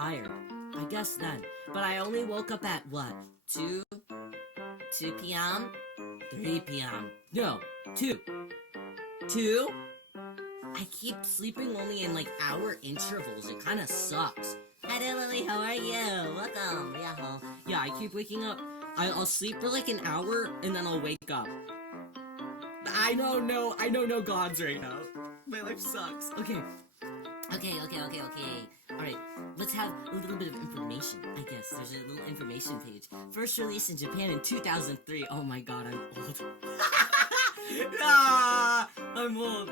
tired. I guess then. But I only woke up at what? 2 p.m.? 3 p.m. No, 2. 2? I keep sleeping only in hour intervals. It kind of sucks. Hi there, Lily. How are you? Welcome. Yeah, I keep waking up. I'll sleep for an hour and then I'll wake up. I know no gods right now. My life sucks. Okay. Alright, let's have a little bit of information, I guess. There's a little information page. First released in Japan in 2003. Oh my god, I'm old. I'm old.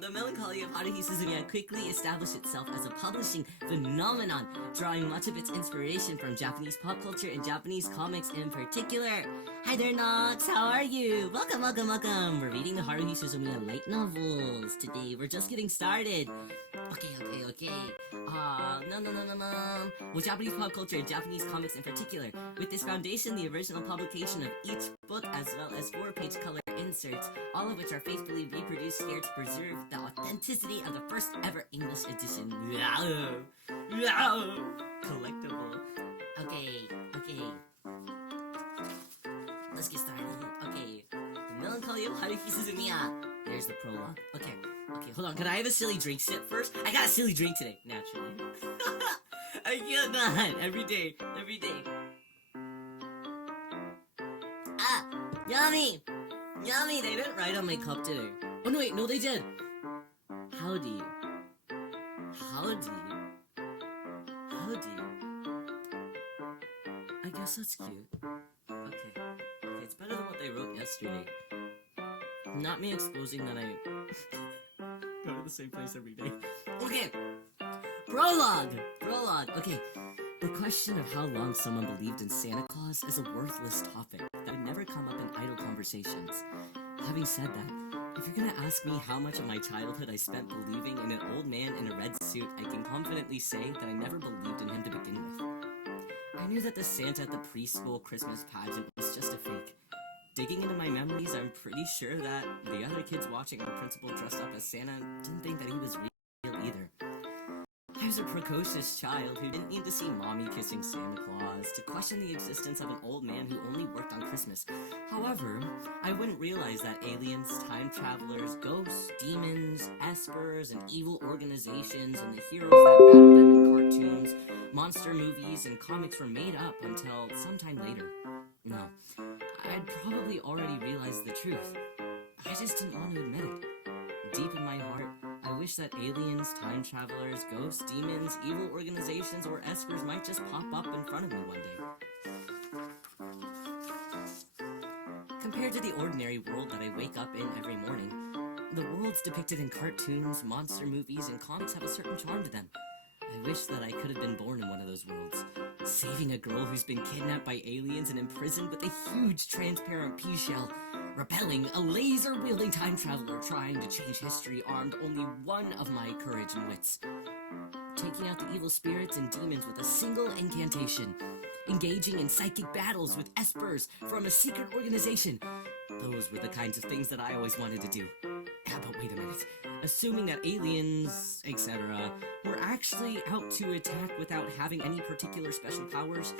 The melancholy of Haruhi Suzumiya quickly established itself as a publishing phenomenon, drawing much of its inspiration from Japanese pop culture and Japanese comics in particular. Hi there, Nox. How are you? Welcome. We're reading the Haruhi Suzumiya light novels today. We're just getting started. Okay. No. Well, Japanese pop culture and Japanese comics in particular. With this foundation, the original publication of each book as well as 4-page color inserts, all of which are faithfully reproduced here to preserve the authenticity of the first ever English edition. Collectible. Okay. Let's get started. Okay. The Melancholy of Haruhi Suzumiya. There's the prologue. Okay, hold on. Can I have a silly drink sip first? I got a silly drink today, naturally. I can't not. Every day. Ah! Yummy! They didn't write on my cup today. Oh, no, wait. No, they did. Howdy. I guess that's cute. Okay, it's better than what they wrote yesterday. Not me exposing that I go to the same place every day. Okay, prologue. Okay, the question of how long someone believed in Santa Claus is a worthless topic that would never come up in idle conversations. Having said that, if you're gonna ask me how much of my childhood I spent believing in an old man in a red suit, I can confidently say that I never believed in him to begin with. I knew that the Santa at the preschool Christmas pageant was just a fake. Digging into my memories, I'm pretty sure that the other kids watching our principal dressed up as Santa didn't think that he was real either. I was a precocious child who didn't need to see mommy kissing Santa Claus to question the existence of an old man who only worked on Christmas. However, I wouldn't realize that aliens, time travelers, ghosts, demons, espers, and evil organizations and the heroes that battled them in cartoons, monster movies, and comics were made up until sometime later. No, I'd probably already realized the truth. I just didn't want to admit it. Deep in my heart, I wish that aliens, time travelers, ghosts, demons, evil organizations, or espers might just pop up in front of me one day. Compared to the ordinary world that I wake up in every morning, the worlds depicted in cartoons, monster movies, and comics have a certain charm to them. I wish that I could have been born in one of those worlds, saving a girl who's been kidnapped by aliens and imprisoned with a huge transparent pea shell, repelling a laser-wielding time traveler trying to change history armed only one of my courage and wits, taking out the evil spirits and demons with a single incantation, engaging in psychic battles with espers from a secret organization. Those were the kinds of things that I always wanted to do. But wait a minute. Assuming that aliens, etc., were actually out to attack without having any particular special powers,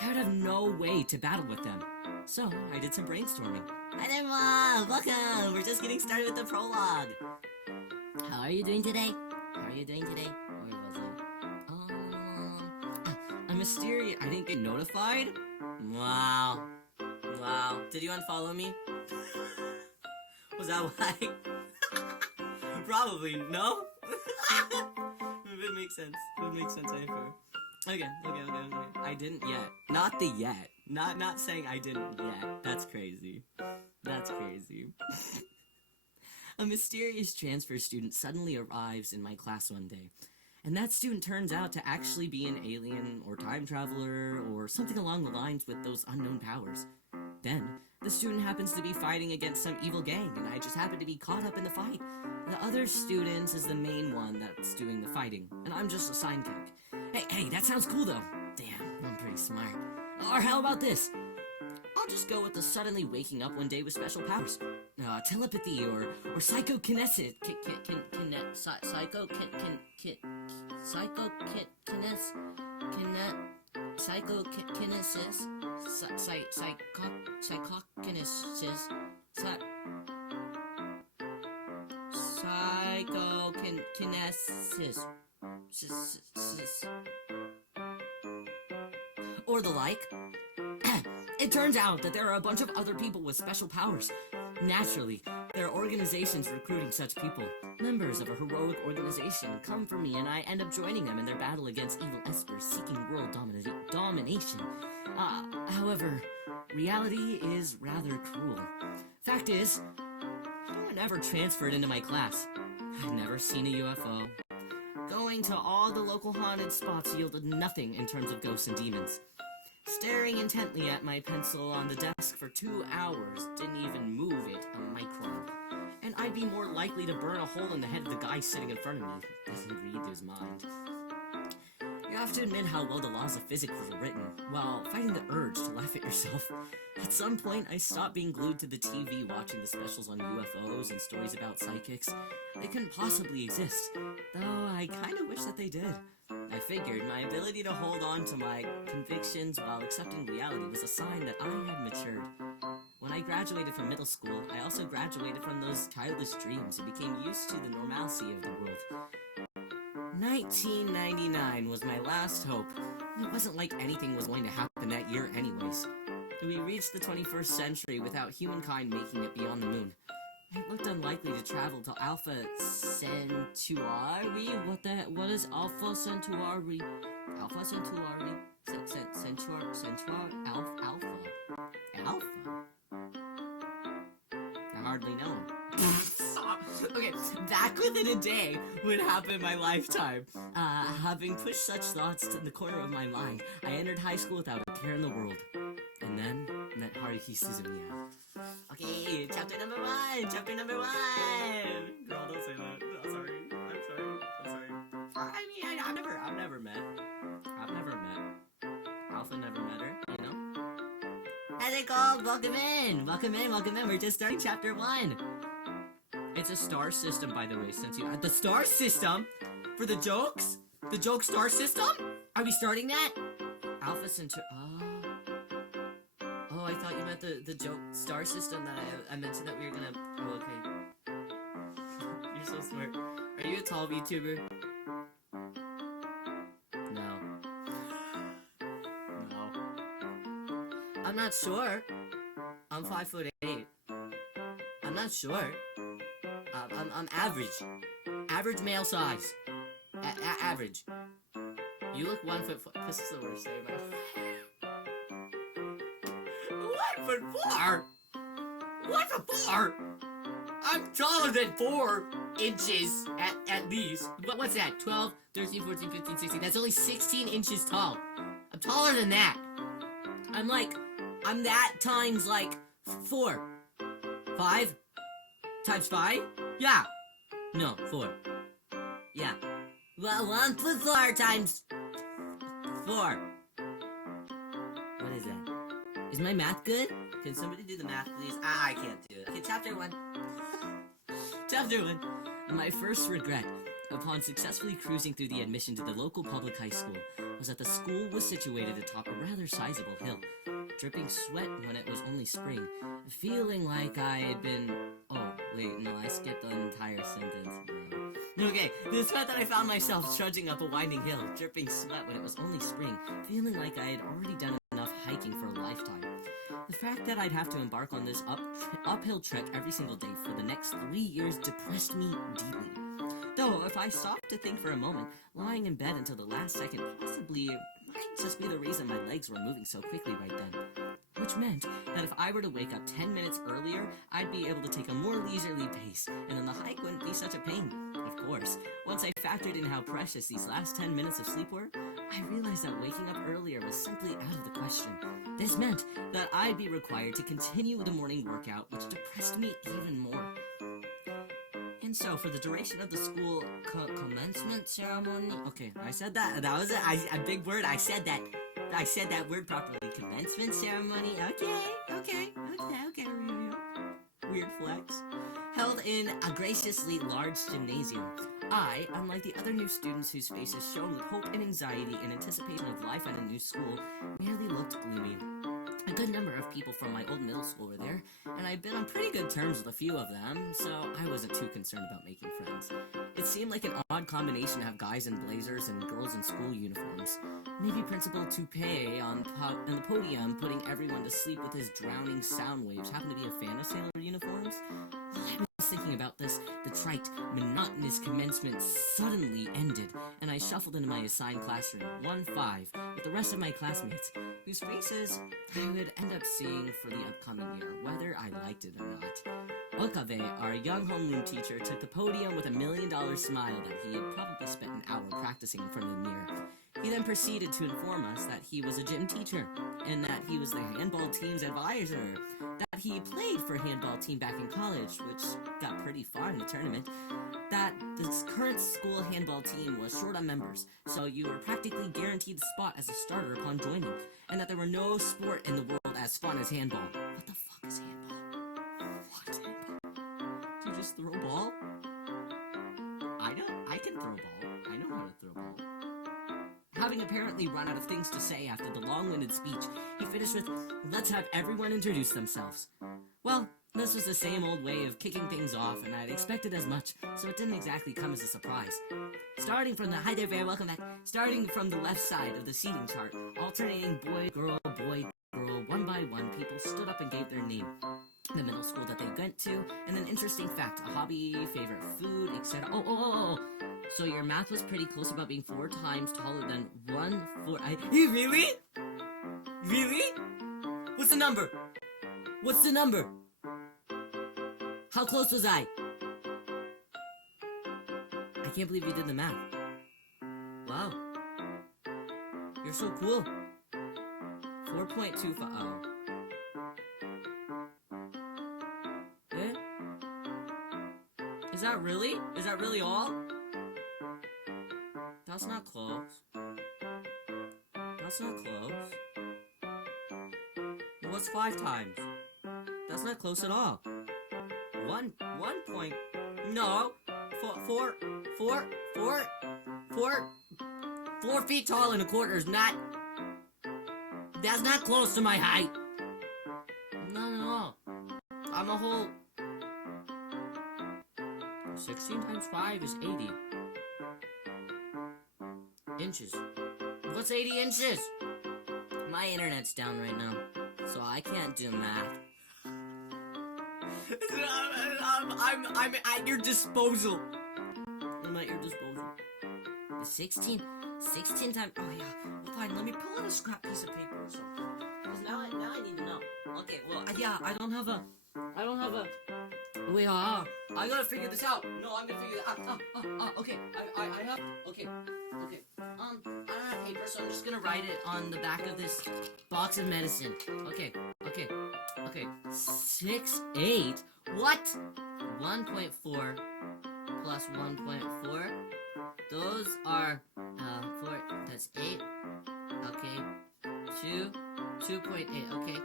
I would have no way to battle with them. So, I did some brainstorming. Hi there, Mom! Welcome! We're just getting started with the prologue. How are you doing today? Where was it? I'm mysterious. I didn't get notified? Wow. Did you unfollow me? Was that why? Probably, no? It makes sense, I infer. Okay. I didn't yet. Not the yet. Not saying I didn't yet. That's crazy. A mysterious transfer student suddenly arrives in my class one day. And that student turns out to actually be an alien or time traveler or something along the lines with those unknown powers. Then, the student happens to be fighting against some evil gang, and I just happen to be caught up in the fight. The other student is the main one that's doing the fighting, and I'm just a sidekick. Hey, that sounds cool though. Damn, I'm pretty smart. Or how about this? I'll just go with the suddenly waking up one day with special powers. Telepathy or psychokinesis. Psychokinesis. psychokinesis, psychokinesis, psychokinesis, or the like. It turns out that there are a bunch of other people with special powers. Naturally, there are organizations recruiting such people. Members of a heroic organization come for me, and I end up joining them in their battle against evil espers seeking world domination. However, reality is rather cruel. Fact is, no one ever transferred into my class. I've never seen a UFO. Going to all the local haunted spots yielded nothing in terms of ghosts and demons. Staring intently at my pencil on the desk for 2 hours didn't even move it a micron. And I'd be more likely to burn a hole in the head of the guy sitting in front of me who doesn't read his mind. You have to admit how well the laws of physics were written, while fighting the urge to laugh at yourself. At some point, I stopped being glued to the TV watching the specials on UFOs and stories about psychics. They couldn't possibly exist, though I kind of wish that they did. I figured my ability to hold on to my convictions while accepting reality was a sign that I had matured. When I graduated from middle school, I also graduated from those childish dreams and became used to the normalcy of the world. 1999 was my last hope. It wasn't like anything was going to happen that year anyways. We reached the 21st century without humankind making it beyond the moon. It looked unlikely to travel to Alpha Centauri? What is Alpha Centauri? Alpha Centauri? Alpha? I hardly know. Okay, back within a day would happen in my lifetime. Having pushed such thoughts to the corner of my mind, I entered high school without a care in the world. And then met Haruhi Suzumiya. Okay, chapter number one! Girl, don't say that. I'm sorry. I mean, I've never met. Alpha never met her, you know? How's it called? Welcome in. We're just starting chapter 1. It's a star system, by the way, since you... the star system? For the jokes? The joke star system? Are we starting that? Alpha Centauri... Oh, I thought you meant the joke star system that I mentioned that we were gonna... Oh, okay. You're so smart. Are you a tall VTuber? No. I'm not sure. I'm 5'8". I'm not sure. I'm average. Average male size. Average. You look 1'4". This is the worst day of my life. 1'4"? 1'4"? I'm taller than 4 inches at least. What's that? 12, 13, 14, 15, 16. That's only 16 inches tall. I'm taller than that. I'm that times 4. 5? Times 5? Yeah. No, 4. Yeah. Well, 1'4" times 4. What is that? Is my math good? Can somebody do the math, please? I can't do it. Okay, chapter 1. Chapter 1. My first regret, upon successfully cruising through the admission to the local public high school, was that the school was situated atop a rather sizable hill. Dripping sweat when it was only spring, feeling like I had been... Oh, wait, no, I skipped the entire sentence, bro. Okay, this meant that I found myself trudging up a winding hill, dripping sweat when it was only spring, feeling like I had already done enough hiking for a lifetime. The fact that I'd have to embark on this uphill trek every single day for the next 3 years depressed me deeply. Though, if I stopped to think for a moment, lying in bed until the last second possibly might just be the reason my legs were moving so quickly right then. Which meant that if I were to wake up 10 minutes earlier, I'd be able to take a more leisurely pace, and then the hike wouldn't be such a pain. Of course, once I factored in how precious these last 10 minutes of sleep were, I realized that waking up earlier was simply out of the question. This meant that I'd be required to continue the morning workout, which depressed me even more. And so, for the duration of the school commencement ceremony... Okay, I said that. That was a big word. I said that word properly. Commencement ceremony. Okay, Weird flex. Held in a graciously large gymnasium. I, unlike the other new students whose faces shone with hope and anxiety in anticipation of life at a new school, merely looked gloomy. A good number of people from my old middle school were there, and I'd been on pretty good terms with a few of them, so I wasn't too concerned about making friends. It seemed like an odd combination to have guys in blazers and girls in school uniforms. Maybe Principal Toupee on the podium putting everyone to sleep with his drowning sound waves happened to be a fan of sailor uniforms? While I was thinking about this, the trite, monotonous commencement suddenly ended, and I shuffled into my assigned classroom, 1-5, with the rest of my classmates, whose faces I would end up seeing for the upcoming year, whether I liked it or not. Okabe, our young homeroom teacher, took the podium with $1 million smile that he had probably spent an hour practicing in front of the mirror. He then proceeded to inform us that he was a gym teacher, and that he was the handball team's advisor, that he played for a handball team back in college, which got pretty far in the tournament, that the current school handball team was short on members, so you were practically guaranteed a spot as a starter upon joining, and that there were no sport in the world as fun as handball. What the fuck is handball? What? Do you just throw a ball? I can throw a ball. I know how to throw a ball. Having apparently run out of things to say after the long-winded speech, he finished with, "Let's have everyone introduce themselves." Well, this was the same old way of kicking things off, and I'd expected as much, so it didn't exactly come as a surprise. Starting from the left side of the seating chart, alternating boy, girl, one by one, people stood up and gave their name, the middle school that they went to, and an interesting fact, a hobby, favorite food, etc. So your math was pretty close about being 4 times taller than 1/4. Really? Really? What's the number? What's the number? How close was I? I can't believe you did the math. Wow. You're so cool. 4.25. Oh. Eh? Is that really all? That's not close. That's not close. What's 5 times? That's not close at all. 1 point. No. 4 feet tall and a quarter is not. That's not close to my height. No. I'm a whole. 16 times 5 is 80. Inches. What's 80 inches? My internet's down right now, so I can't do math. I'm at your disposal. I'm at your disposal. 16 times. Oh yeah. Well, fine. Let me pull out a scrap piece of paper or something. Because now I need to know. Okay. Well, yeah. I don't have a. Wait. I gotta figure this out. No, I'm gonna figure that out. Okay. I have. Okay. I don't have paper, so I'm just gonna write it on the back of this box of medicine. Okay. 6'8". What? 1.4 plus 1.4. Those are 4. That's 8. Okay. 2.8. Okay.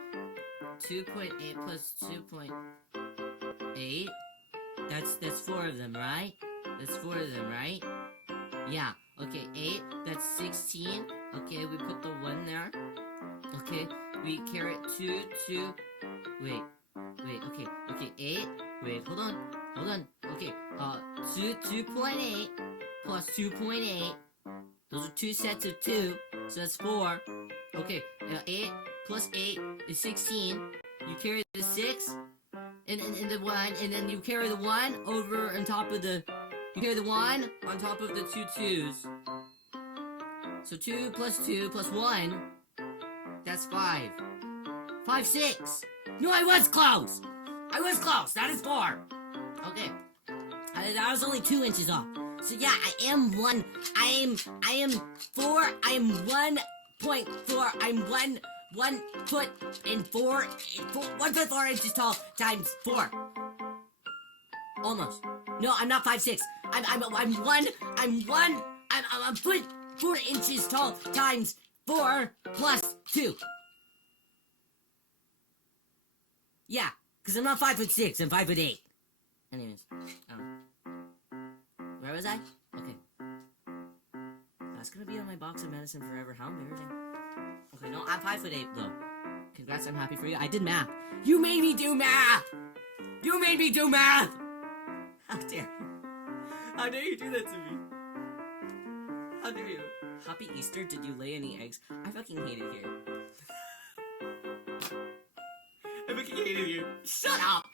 2.8 plus 2.8. That's 4 of them, right? That's 4 of them, right? Yeah. Okay, 8. That's 16. Okay, we put the 1 there. Okay, we carry 2. Wait. Okay, 8. Wait, hold on. Okay, 2.8 plus 2.8. Those are 2 sets of 2, so that's 4. Okay, 8 plus 8 is 16. You carry the 6, and the 1, and then you carry the 1 over on top of the. You carry the 1 on top of the 2 2s. So 2 plus 2 plus 1, that's 5. 5, 6. No, I was close. That is 4. Okay. That was only 2 inches off. So yeah, I am 4. I am 1.4. I'm 1 foot and 1 foot 4 inches tall times 4. Almost. No, I'm not 5'6". I'm 1 foot 4 inches tall times 4 plus 2. Yeah, because I'm not 5'6". I'm 5'8". Anyways, Where was I? Okay. That's gonna be on my box of medicine forever. How embarrassing. Okay, no, I'm 5'8" though. Congrats, I'm happy for you. I did math. You made me do math! You made me do math! How dare you? How dare you do that to me? How dare you? Happy Easter, did you lay any eggs? I fucking hate it here. I fucking hate it here. Shut up!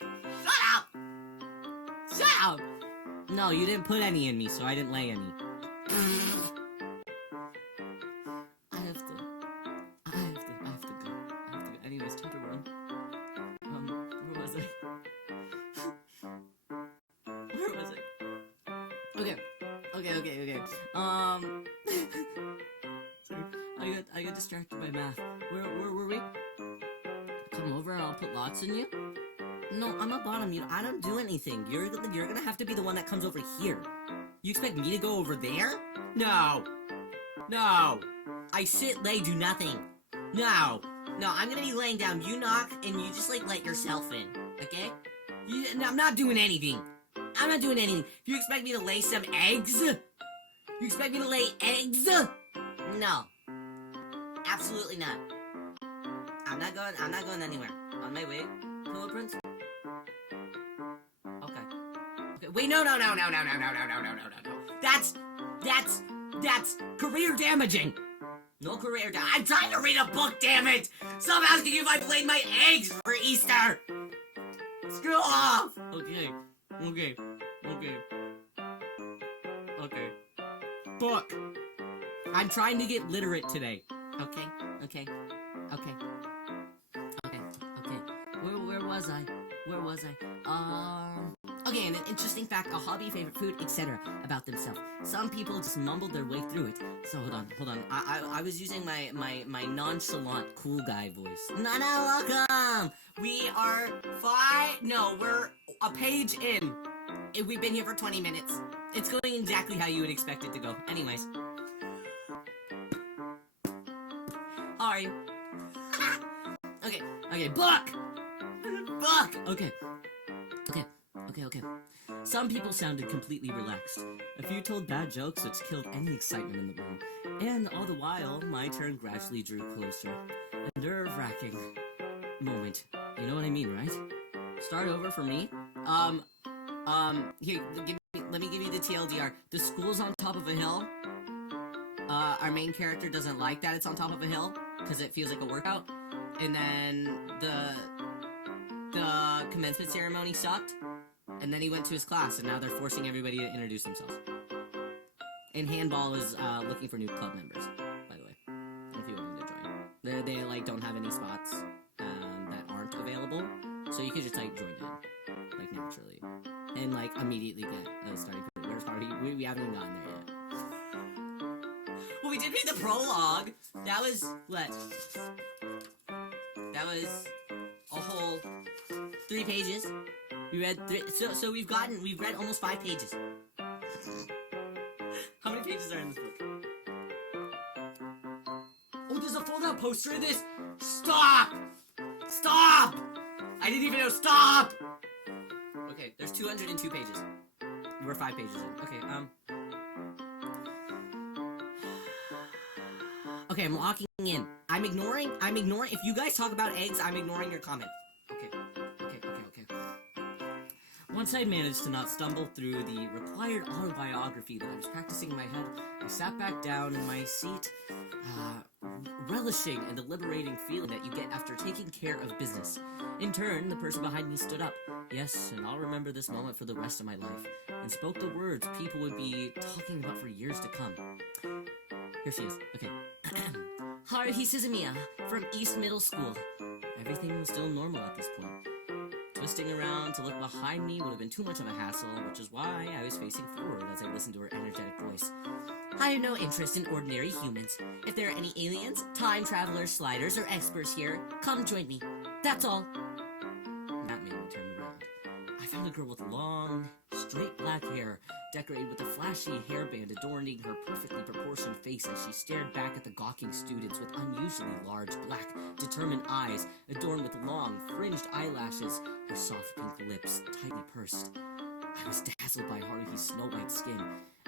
Shut up! Shut up! No, you didn't put any in me, so I didn't lay any. I have to go. Anyways, chapter 1. Where was I? Okay. Sorry. I got distracted by math. Where were we? Come over and I'll put lots in you? No, I'm a bottom. I don't do anything. You're gonna have to be the one that comes over here. You expect me to go over there? No. I sit, lay, do nothing. No, I'm gonna be laying down. You knock, and you just, let yourself in, okay? I'm not doing anything. If you expect me to lay some eggs? You expect me to lay eggs? No. Absolutely not. I'm not going anywhere. On my way, Pillow Prince? Okay. Wait, no. That's career damaging. No career damage. I'm trying to read a book, damn it! Stop asking if I played my eggs for Easter! Screw off! Okay. Book! I'm trying to get literate today. Okay. Where was I? Okay, an interesting fact, a hobby, favorite food, etc. about themselves. Some people just mumbled their way through it. So, hold on. I was using my nonchalant cool guy voice. No, welcome! We're a page in. We've been here for 20 minutes. It's going exactly how you would expect it to go. Anyways. How are you? Okay, book! Okay. Some people sounded completely relaxed. A few told bad jokes which killed any excitement in the room. And all the while, my turn gradually drew closer. A nerve-wracking moment. You know what I mean, right? Start over for me? Here, let me give you the TLDR. The school's on top of a hill. Our main character doesn't like that it's on top of a hill, because it feels like a workout. And then the commencement ceremony sucked, and then he went to his class, and now they're forcing everybody to introduce themselves. And handball is looking for new club members, by the way, if you wanted to join. They don't have any spots that aren't available, so you could just join in, naturally, and immediately get starting. Where's Haruhi? We haven't even gotten there yet. Well, we did read the prologue. That was what? That was a whole 3 pages. We read 3. So we've read almost 5 pages. How many pages are in this book? Oh, there's a fold-out poster in this. Stop! I didn't even know. Stop! Okay, there's 202 pages. We're 5 pages in. Okay, I'm locking in. I'm ignoring. If you guys talk about eggs, I'm ignoring your comment. Okay. Once I managed to not stumble through the required autobiography that I was practicing in my head, I sat back down in my seat, relishing and the liberating feeling that you get after taking care of business. In turn, the person behind me stood up. Yes, and I'll remember this moment for the rest of my life, and spoke the words people would be talking about for years to come. Here she is. Okay. Haruhi Suzumiya from East Middle School. Everything was still normal at this point. Twisting around to look behind me would have been too much of a hassle, which is why I was facing forward as I listened to her energetic voice. I have no interest in ordinary humans. If there are any aliens, time travelers, sliders, or experts here, come join me. That's all. That made me turn around. I found a girl with long, straight black hair, decorated with a flashy hairband adorning her perfectly proportioned face as she stared back at the gawking students with unusually large, black, determined eyes adorned with long, fringed eyelashes, her soft pink lips tightly pursed. I was dazzled by Haruhi's snow-white skin.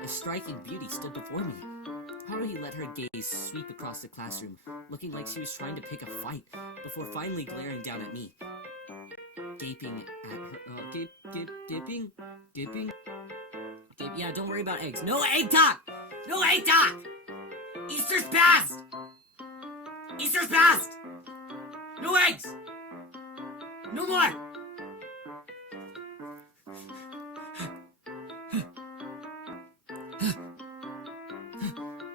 A striking beauty stood before me. Haruhi let her gaze sweep across the classroom, looking like she was trying to pick a fight, before finally glaring down at me. Gaping at her, gaping. Yeah, don't worry about eggs. No egg talk! No egg talk! Easter's past! Easter's past! No eggs! No more!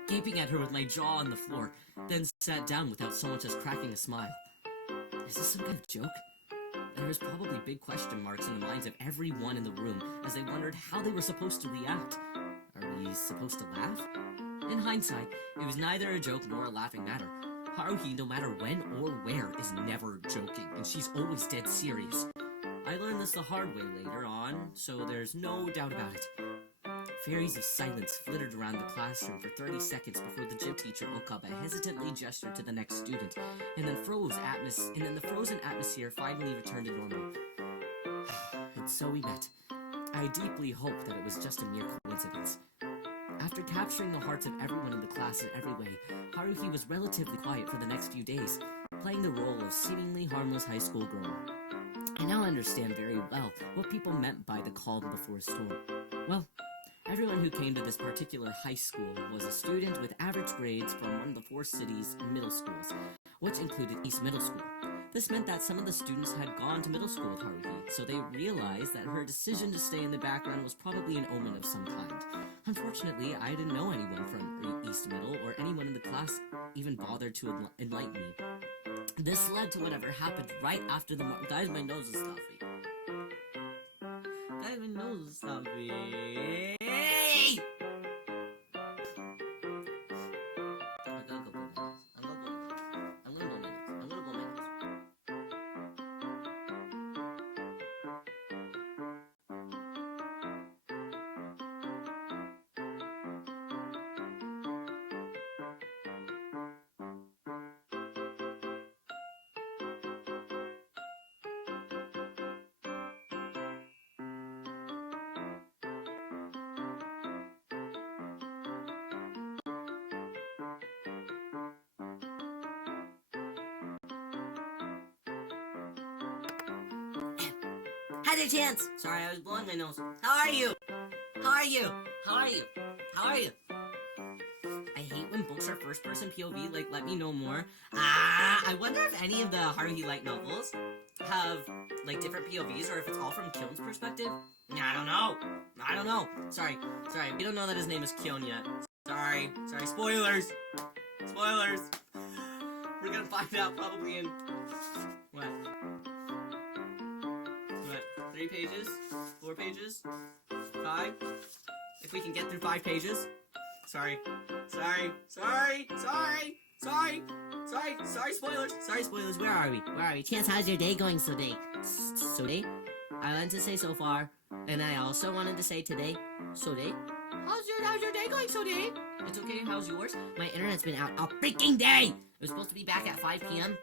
Gaping at her with my jaw on the floor, then sat down without so much as cracking a smile. Is this some kind of joke? There was probably big question marks in the minds of everyone in the room as they wondered how they were supposed to react. Are we supposed to laugh? In hindsight, it was neither a joke nor a laughing matter. Haruhi, no matter when or where, is never joking, and she's always dead serious. I learned this the hard way later on, so there's no doubt about it. Fairies of silence flittered around the classroom for 30 seconds before the gym teacher Okabe hesitantly gestured to the next student, and then the frozen atmosphere finally returned to normal. And so we met. I deeply hoped that it was just a mere coincidence. After capturing the hearts of everyone in the class in every way, Haruhi was relatively quiet for the next few days, playing the role of seemingly harmless high school girl. I now understand very well what people meant by the calm before a storm. Well, everyone who came to this particular high school was a student with average grades from one of the 4 cities' middle schools, which included East Middle School. This meant that some of the students had gone to middle school with Haruhi, so they realized that her decision to stay in the background was probably an omen of some kind. Unfortunately, I didn't know anyone from East Middle, or anyone in the class even bothered to enlighten me. This led to whatever happened right after the Guys, my nose is stuffy. Guys, my nose is stuffy. Had a chance! Sorry, I was blowing my nose. How are you? How are you? How are you? How are you? I hate when books are first-person POV, like, let me know more. I wonder if any of the Haruhi light novels have, like, different POVs, or if it's all from Kyon's perspective. I don't know. Sorry. We don't know that his name is Kyon yet. Sorry. Spoilers! We're gonna find out probably in... What? 3 pages? 4 pages? 5? If we can get through 5 pages. Sorry, spoilers. Where are we? Chance, how's your day going today? Today? I wanted to say so far, and I also wanted to say today. Today? How's your day going today? It's okay, how's yours? My internet's been out all freaking day! It was supposed to be back at 5 p.m.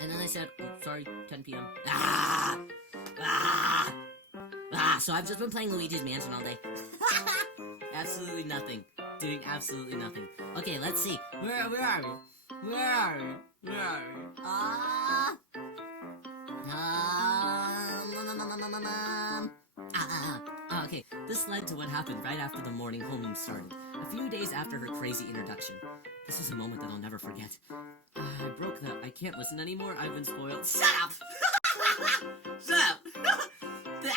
And then I said, oh, sorry, 10 p.m. So I've just been playing Luigi's Mansion all day. Absolutely nothing. Doing absolutely nothing. Okay, let's see. Where are we? Okay, this led to what happened right after the morning homeroom started. A few days after her crazy introduction. This is a moment that I'll never forget. I broke the I can't listen anymore, I've been spoiled. Shut up! Shut up!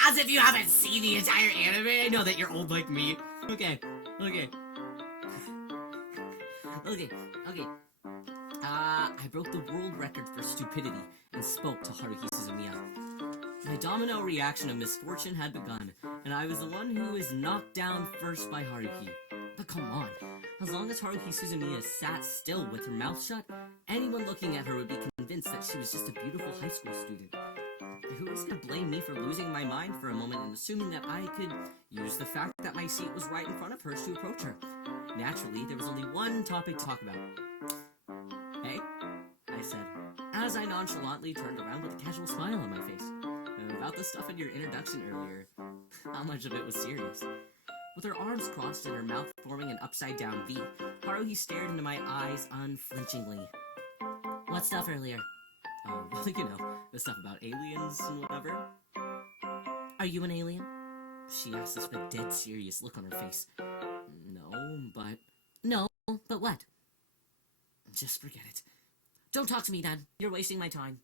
As if you haven't seen the entire anime, I know that you're old like me. Okay. I broke the world record for stupidity and spoke to Haruhi Suzumiya. My domino reaction of misfortune had begun, and I was the one who was knocked down first by Haruhi. But come on, as long as Haruhi Suzumiya sat still with her mouth shut, anyone looking at her would be convinced that she was just a beautiful high school student. Who is going to blame me for losing my mind for a moment and assuming that I could use the fact that my seat was right in front of hers to approach her? Naturally, there was only one topic to talk about. Hey, I said, as I nonchalantly turned around with a casual smile on my face. About the stuff in your introduction earlier. how much of it was serious. With her arms crossed and her mouth forming an upside-down V, Haruhi stared into my eyes unflinchingly. What stuff earlier? Well, you know, the stuff about aliens and whatever. Are you an alien? She asked us with a dead serious look on her face. No, but what? Just forget it. Don't talk to me, then. You're wasting my time.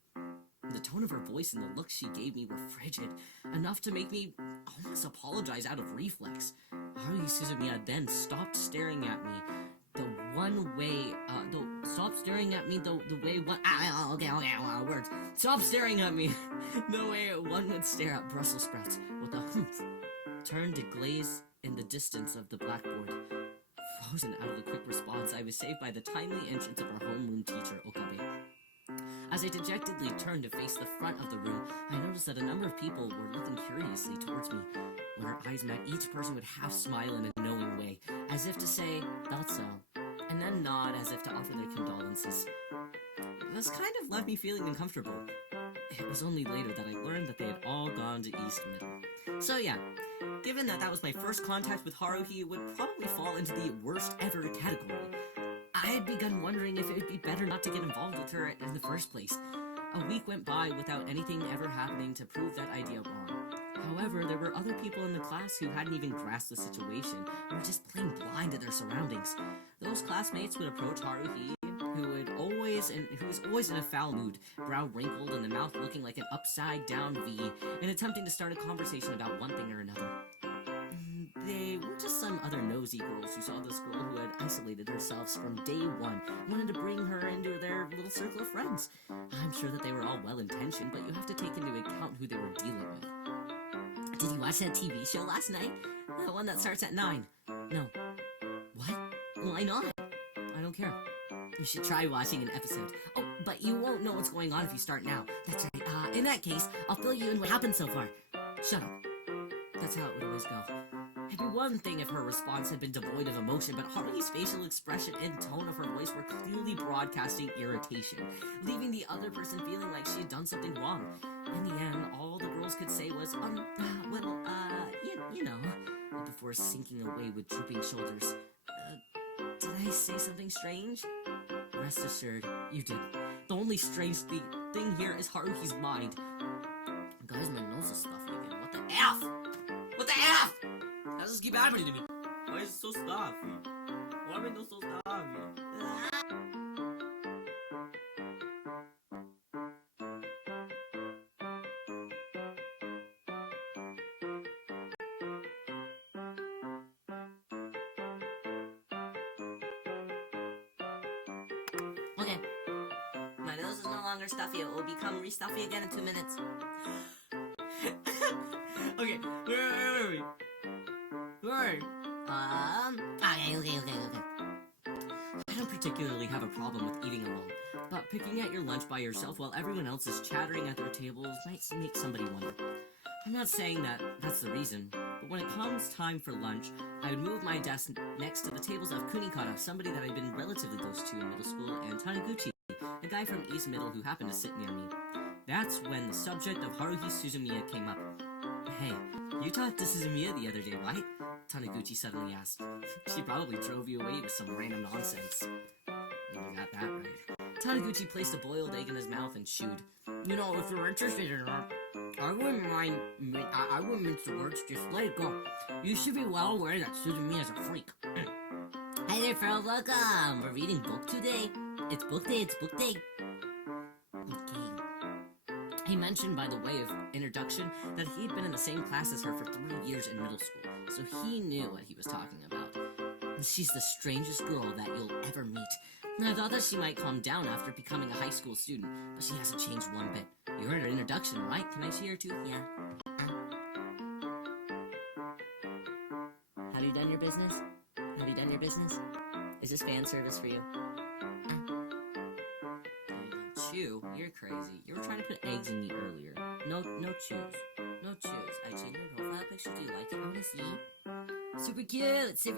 The tone of her voice and the look she gave me were frigid, enough to make me almost apologize out of reflex. Haruhi Suzumiya then stopped staring at me the way Stop staring at me the way one would stare at Brussels sprouts with a humph. Turned to glaze in the distance of the blackboard. Frozen out of the quick response, I was saved by the timely entrance of our homeroom teacher, Okabe. As I dejectedly turned to face the front of the room, I noticed that a number of people were looking curiously towards me. When our eyes met, each person would half smile in a knowing way, as if to say, "Thought so," and then nod as if to offer their condolences. This kind of left me feeling uncomfortable. It was only later that I learned that they had all gone to East Middle. So yeah, given that was my first contact with Haruhi, it would probably fall into the worst ever category. I had begun wondering if it would be better not to get involved with her in the first place. A week went by without anything ever happening to prove that idea wrong. However, there were other people in the class who hadn't even grasped the situation and were just plain blind to their surroundings. Those classmates would approach Haruhi, who was always in a foul mood, brow wrinkled and the mouth looking like an upside-down V, and attempting to start a conversation about one thing or another. They were just some other nosy girls who saw this girl who had isolated herself from day one and wanted to bring her into their little circle of friends. I'm sure that they were all well-intentioned, but you have to take into account who they were dealing with. Did you watch that TV show last night? The one that starts at 9. No. What? Why not? I don't care. You should try watching an episode. Oh, but you won't know what's going on if you start now. That's right. In that case, I'll fill you in what happened so far. Shut up. That's how it would always go. It'd be one thing if her response had been devoid of emotion, but Haruhi's facial expression and tone of her voice were clearly broadcasting irritation, leaving the other person feeling like she had done something wrong. In the end, all the girls could say was, you know, before sinking away with drooping shoulders. Did I say something strange? Rest assured, you did. The only strange thing here is Haruhi's mind. Guys, my nose is stuffy again. What the F? What the F? How does this keep happening to me? Why is it so stuffy? Why am I not so stuffy? Okay. My nose is no longer stuffy. It will become re-stuffy again in 2 minutes. Okay. Wait. I don't particularly have a problem with eating alone, but picking at your lunch by yourself while everyone else is chattering at their tables might make somebody wonder. I'm not saying that that's the reason, but when it comes time for lunch, I would move my desk next to the tables of Kunikata, somebody that I'd been relatively close to in middle school, and Taniguchi, a guy from East Middle who happened to sit near me. That's when the subject of Haruhi Suzumiya came up. Hey, you talked to Suzumiya the other day, right? Taniguchi suddenly asked. She probably drove you away with some random nonsense. You got that right. Taniguchi placed a boiled egg in his mouth and chewed. You know, if you're interested in her, I wouldn't mince the words, just let it go. You should be well aware that Suzumiya is a freak. Hi there, Pharaoh, welcome! We're reading book today. It's book day. Okay. He mentioned, by the way of introduction, that he'd been in the same class as her for 3 years in middle school, so he knew what he was talking about. She's the strangest girl that you'll ever meet. I thought that she might calm down after becoming a high school student, but she hasn't changed one bit. You heard her introduction, right? Can I see her too? Yeah. Have you done your business? Is this fan service for you? Chew? You're crazy. You were trying to put eggs in me earlier. No chews. I changed your profile picture. Do you like it? I wanna see. Super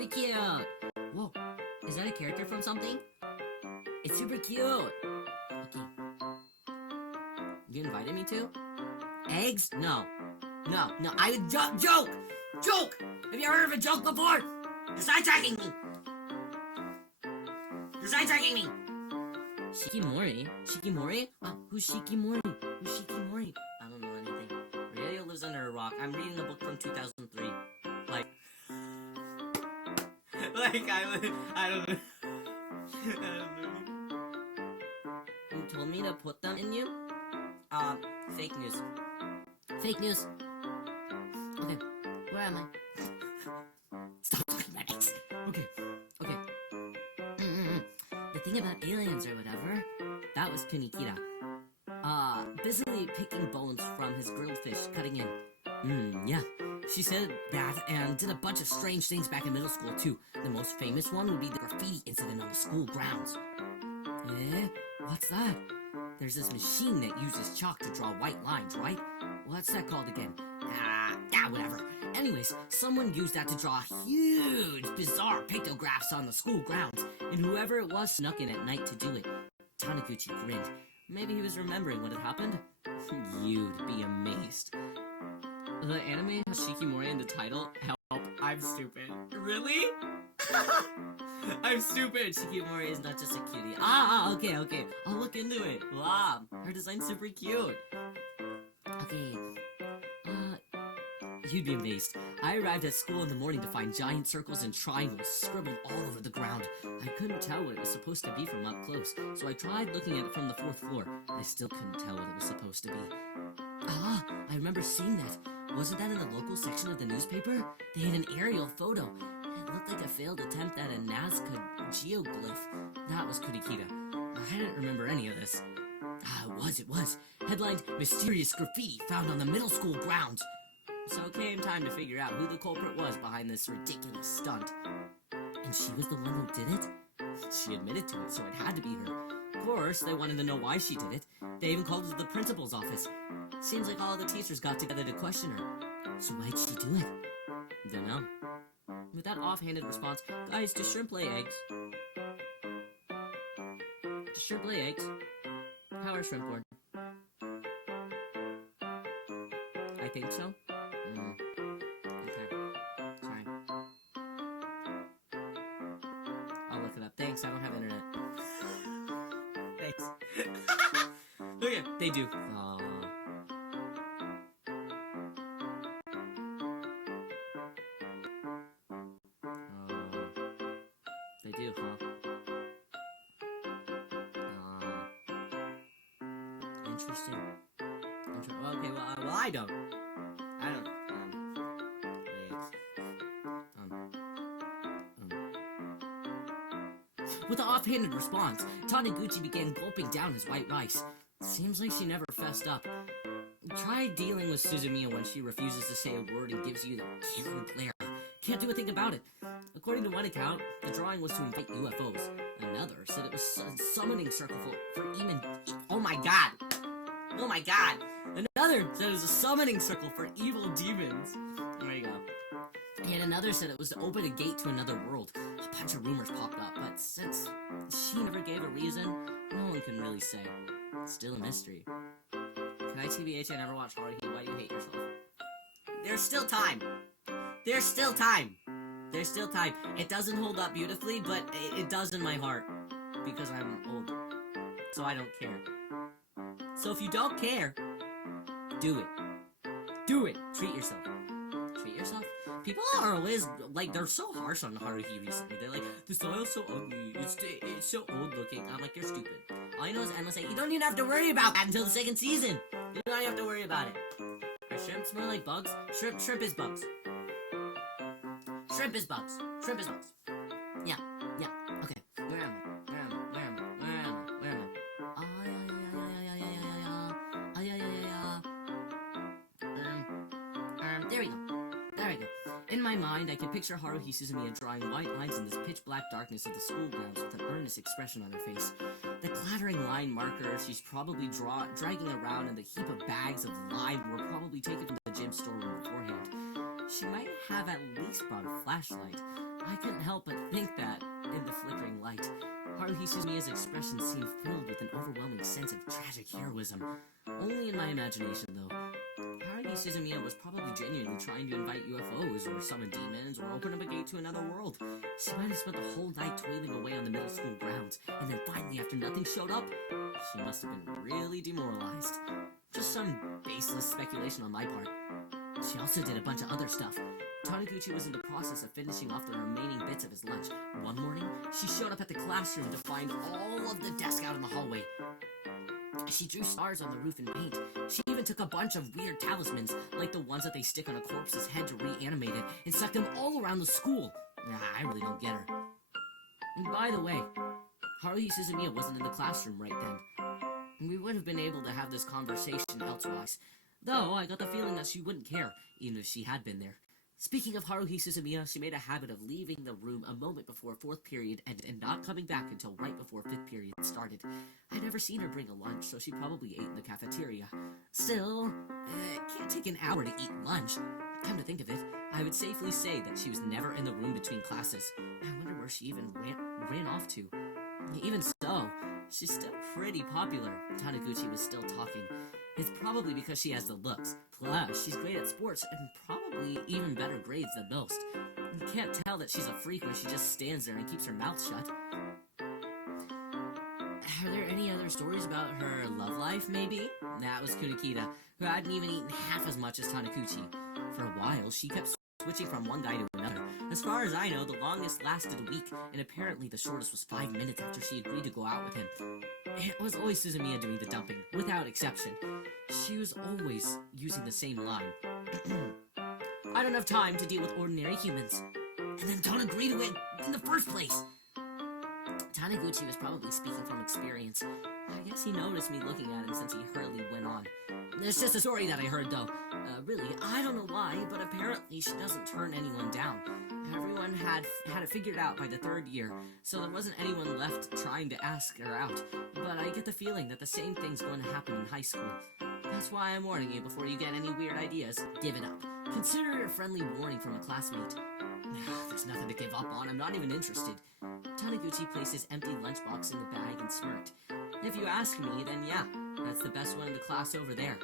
cute. Whoa, is that a character from something? It's super cute. Okay. You invited me to? Eggs? No. I would joke. Joke! Have you ever heard of a joke before? You're sidetracking me! You're sidetracking me! Shikimori? Shikimori? Who's Shikimori? Who's Shikimori? I don't know anything. Riyo lives under a rock. I'm reading a book from 2003. Like, I don't know. You told me to put them in you? Fake news. Fake news. Okay, where am I? Stop talking about X. Okay. The thing about aliens or whatever, that was Kunikira. Busily picking bones from his grilled fish, cutting in. Yeah. She said that and did a bunch of strange things back in middle school, too. The most famous one would be the graffiti incident on the school grounds. Eh? What's that? There's this machine that uses chalk to draw white lines, right? What's that called again? Whatever. Anyways, someone used that to draw huge, bizarre pictographs on the school grounds, and whoever it was snuck in at night to do it. Taniguchi grinned. Maybe he was remembering what had happened? You'd be amazed. The anime has Shikimori in the title. Help, I'm stupid. Really? I'm stupid! Shikimori is not just a cutie. Okay. I'll look into it. Wow, her design's super cute. Okay. You'd be amazed. I arrived at school in the morning to find giant circles and triangles scribbled all over the ground. I couldn't tell what it was supposed to be from up close, so I tried looking at it from the 4th floor. I still couldn't tell what it was supposed to be. I remember seeing that. Wasn't that in the local section of the newspaper? They had an aerial photo. It looked like a failed attempt at a Nazca geoglyph. That was Kurikita. I didn't remember any of this. It was. Headlined, Mysterious Graffiti Found on the Middle School Grounds. So it came time to figure out who the culprit was behind this ridiculous stunt. And she was the one who did it? She admitted to it, so it had to be her. Of course, they wanted to know why she did it. They even called it to the principal's office. Seems like all the teachers got together to question her. So why'd she do it? Dunno. With that offhanded response, guys, do shrimp lay eggs? Do shrimp lay eggs? How are shrimp born? I think so. Okay. Sorry. I'll look it up. Thanks, I don't have internet. Thanks. Okay, they do. They do, huh? Interesting. Okay, well, I don't. With an offhanded response, Taniguchi began gulping down his white rice. Seems like she never fessed up. Try dealing with Suzumiya when she refuses to say a word and gives you the killer glare. Can't do a thing about it. According to one account, the drawing was to invite UFOs. Another said it was a summoning circle for even... Oh my god! Another said it was a summoning circle for evil demons. There you go. And another said it was to open a gate to another world. A bunch of rumors popped up, but since she never gave a reason, no one can really say. It's still a mystery. Can I TBH? I never watched Haruhi. Why do you hate yourself? There's still time. It doesn't hold up beautifully, but it does in my heart. Because I'm old. So I don't care. So if you don't care, do it. Treat yourself. People are always, like, they're so harsh on Haruhi recently. They're like, the style's so ugly, it's so old looking. I'm like, you're stupid. All you know is Emma say, you don't even have to worry about that until the 2nd season. You don't have to worry about it. Are shrimp smell like bugs? Shrimp is bugs. Yeah, okay. Where am I? There we go. In my mind, I can picture Haruhi Suzumiya drawing white lines in this pitch-black darkness of the school grounds with an earnest expression on her face. The clattering line markers she's probably dragging around and the heap of bags of lime were probably taken from the gym storeroom beforehand. She might have at least brought a flashlight. I couldn't help but think that, in the flickering light. Haruhi Suzumiya's expression seemed filled with an overwhelming sense of tragic heroism. Only in my imagination, though. Haruhi Suzumiya was probably genuinely trying to invite UFOs, or summon demons, or open up a gate to another world. She might have spent the whole night toiling away on the middle school grounds, and then finally, after nothing showed up, she must have been really demoralized. Just some baseless speculation on my part. She also did a bunch of other stuff. Taniguchi was in the process of finishing off the remaining bits of his lunch. One morning, she showed up at the classroom to find all of the desks out in the hallway. She drew stars on the roof in paint. She even took a bunch of weird talismans, like the ones that they stick on a corpse's head to reanimate it, and stuck them all around the school. I really don't get her. And by the way, Haruhi Suzumiya wasn't in the classroom right then. We would have been able to have this conversation elsewise, though I got the feeling that she wouldn't care, even if she had been there. Speaking of Haruhi Suzumiya, she made a habit of leaving the room a moment before 4th period and not coming back until right before 5th period started. I'd never seen her bring a lunch, so she probably ate in the cafeteria. Still, it can't take an hour to eat lunch. Come to think of it, I would safely say that she was never in the room between classes. I wonder where she even ran off to. Even so, she's still pretty popular. Taniguchi was still talking. It's probably because she has the looks. Plus, she's great at sports and probably even better grades than most. You can't tell that she's a freak when she just stands there and keeps her mouth shut. Are there any other stories about her love life, maybe? That was Kunikita, who hadn't even eaten half as much as Taniguchi. For a while, she kept switching from one guy to another. As far as I know, the longest lasted a week, and apparently the shortest was 5 minutes after she agreed to go out with him. It was always Suzumiya doing the dumping, without exception. She was always using the same line. I don't have time to deal with ordinary humans. And then don't agree to it in the first place. Taniguchi was probably speaking from experience. I guess he noticed me looking at him since he hurriedly went on. It's just a story that I heard, though. Really, I don't know why, but apparently she doesn't turn anyone down. Everyone had it figured out by the 3rd year, so there wasn't anyone left trying to ask her out. But I get the feeling that the same thing's going to happen in high school. That's why I'm warning you before you get any weird ideas. Give it up. Consider it a friendly warning from a classmate. There's nothing to give up on. I'm not even interested. Taniguchi placed his empty lunchbox in the bag and smirked. If you ask me, then yeah, that's the best one in the class over there.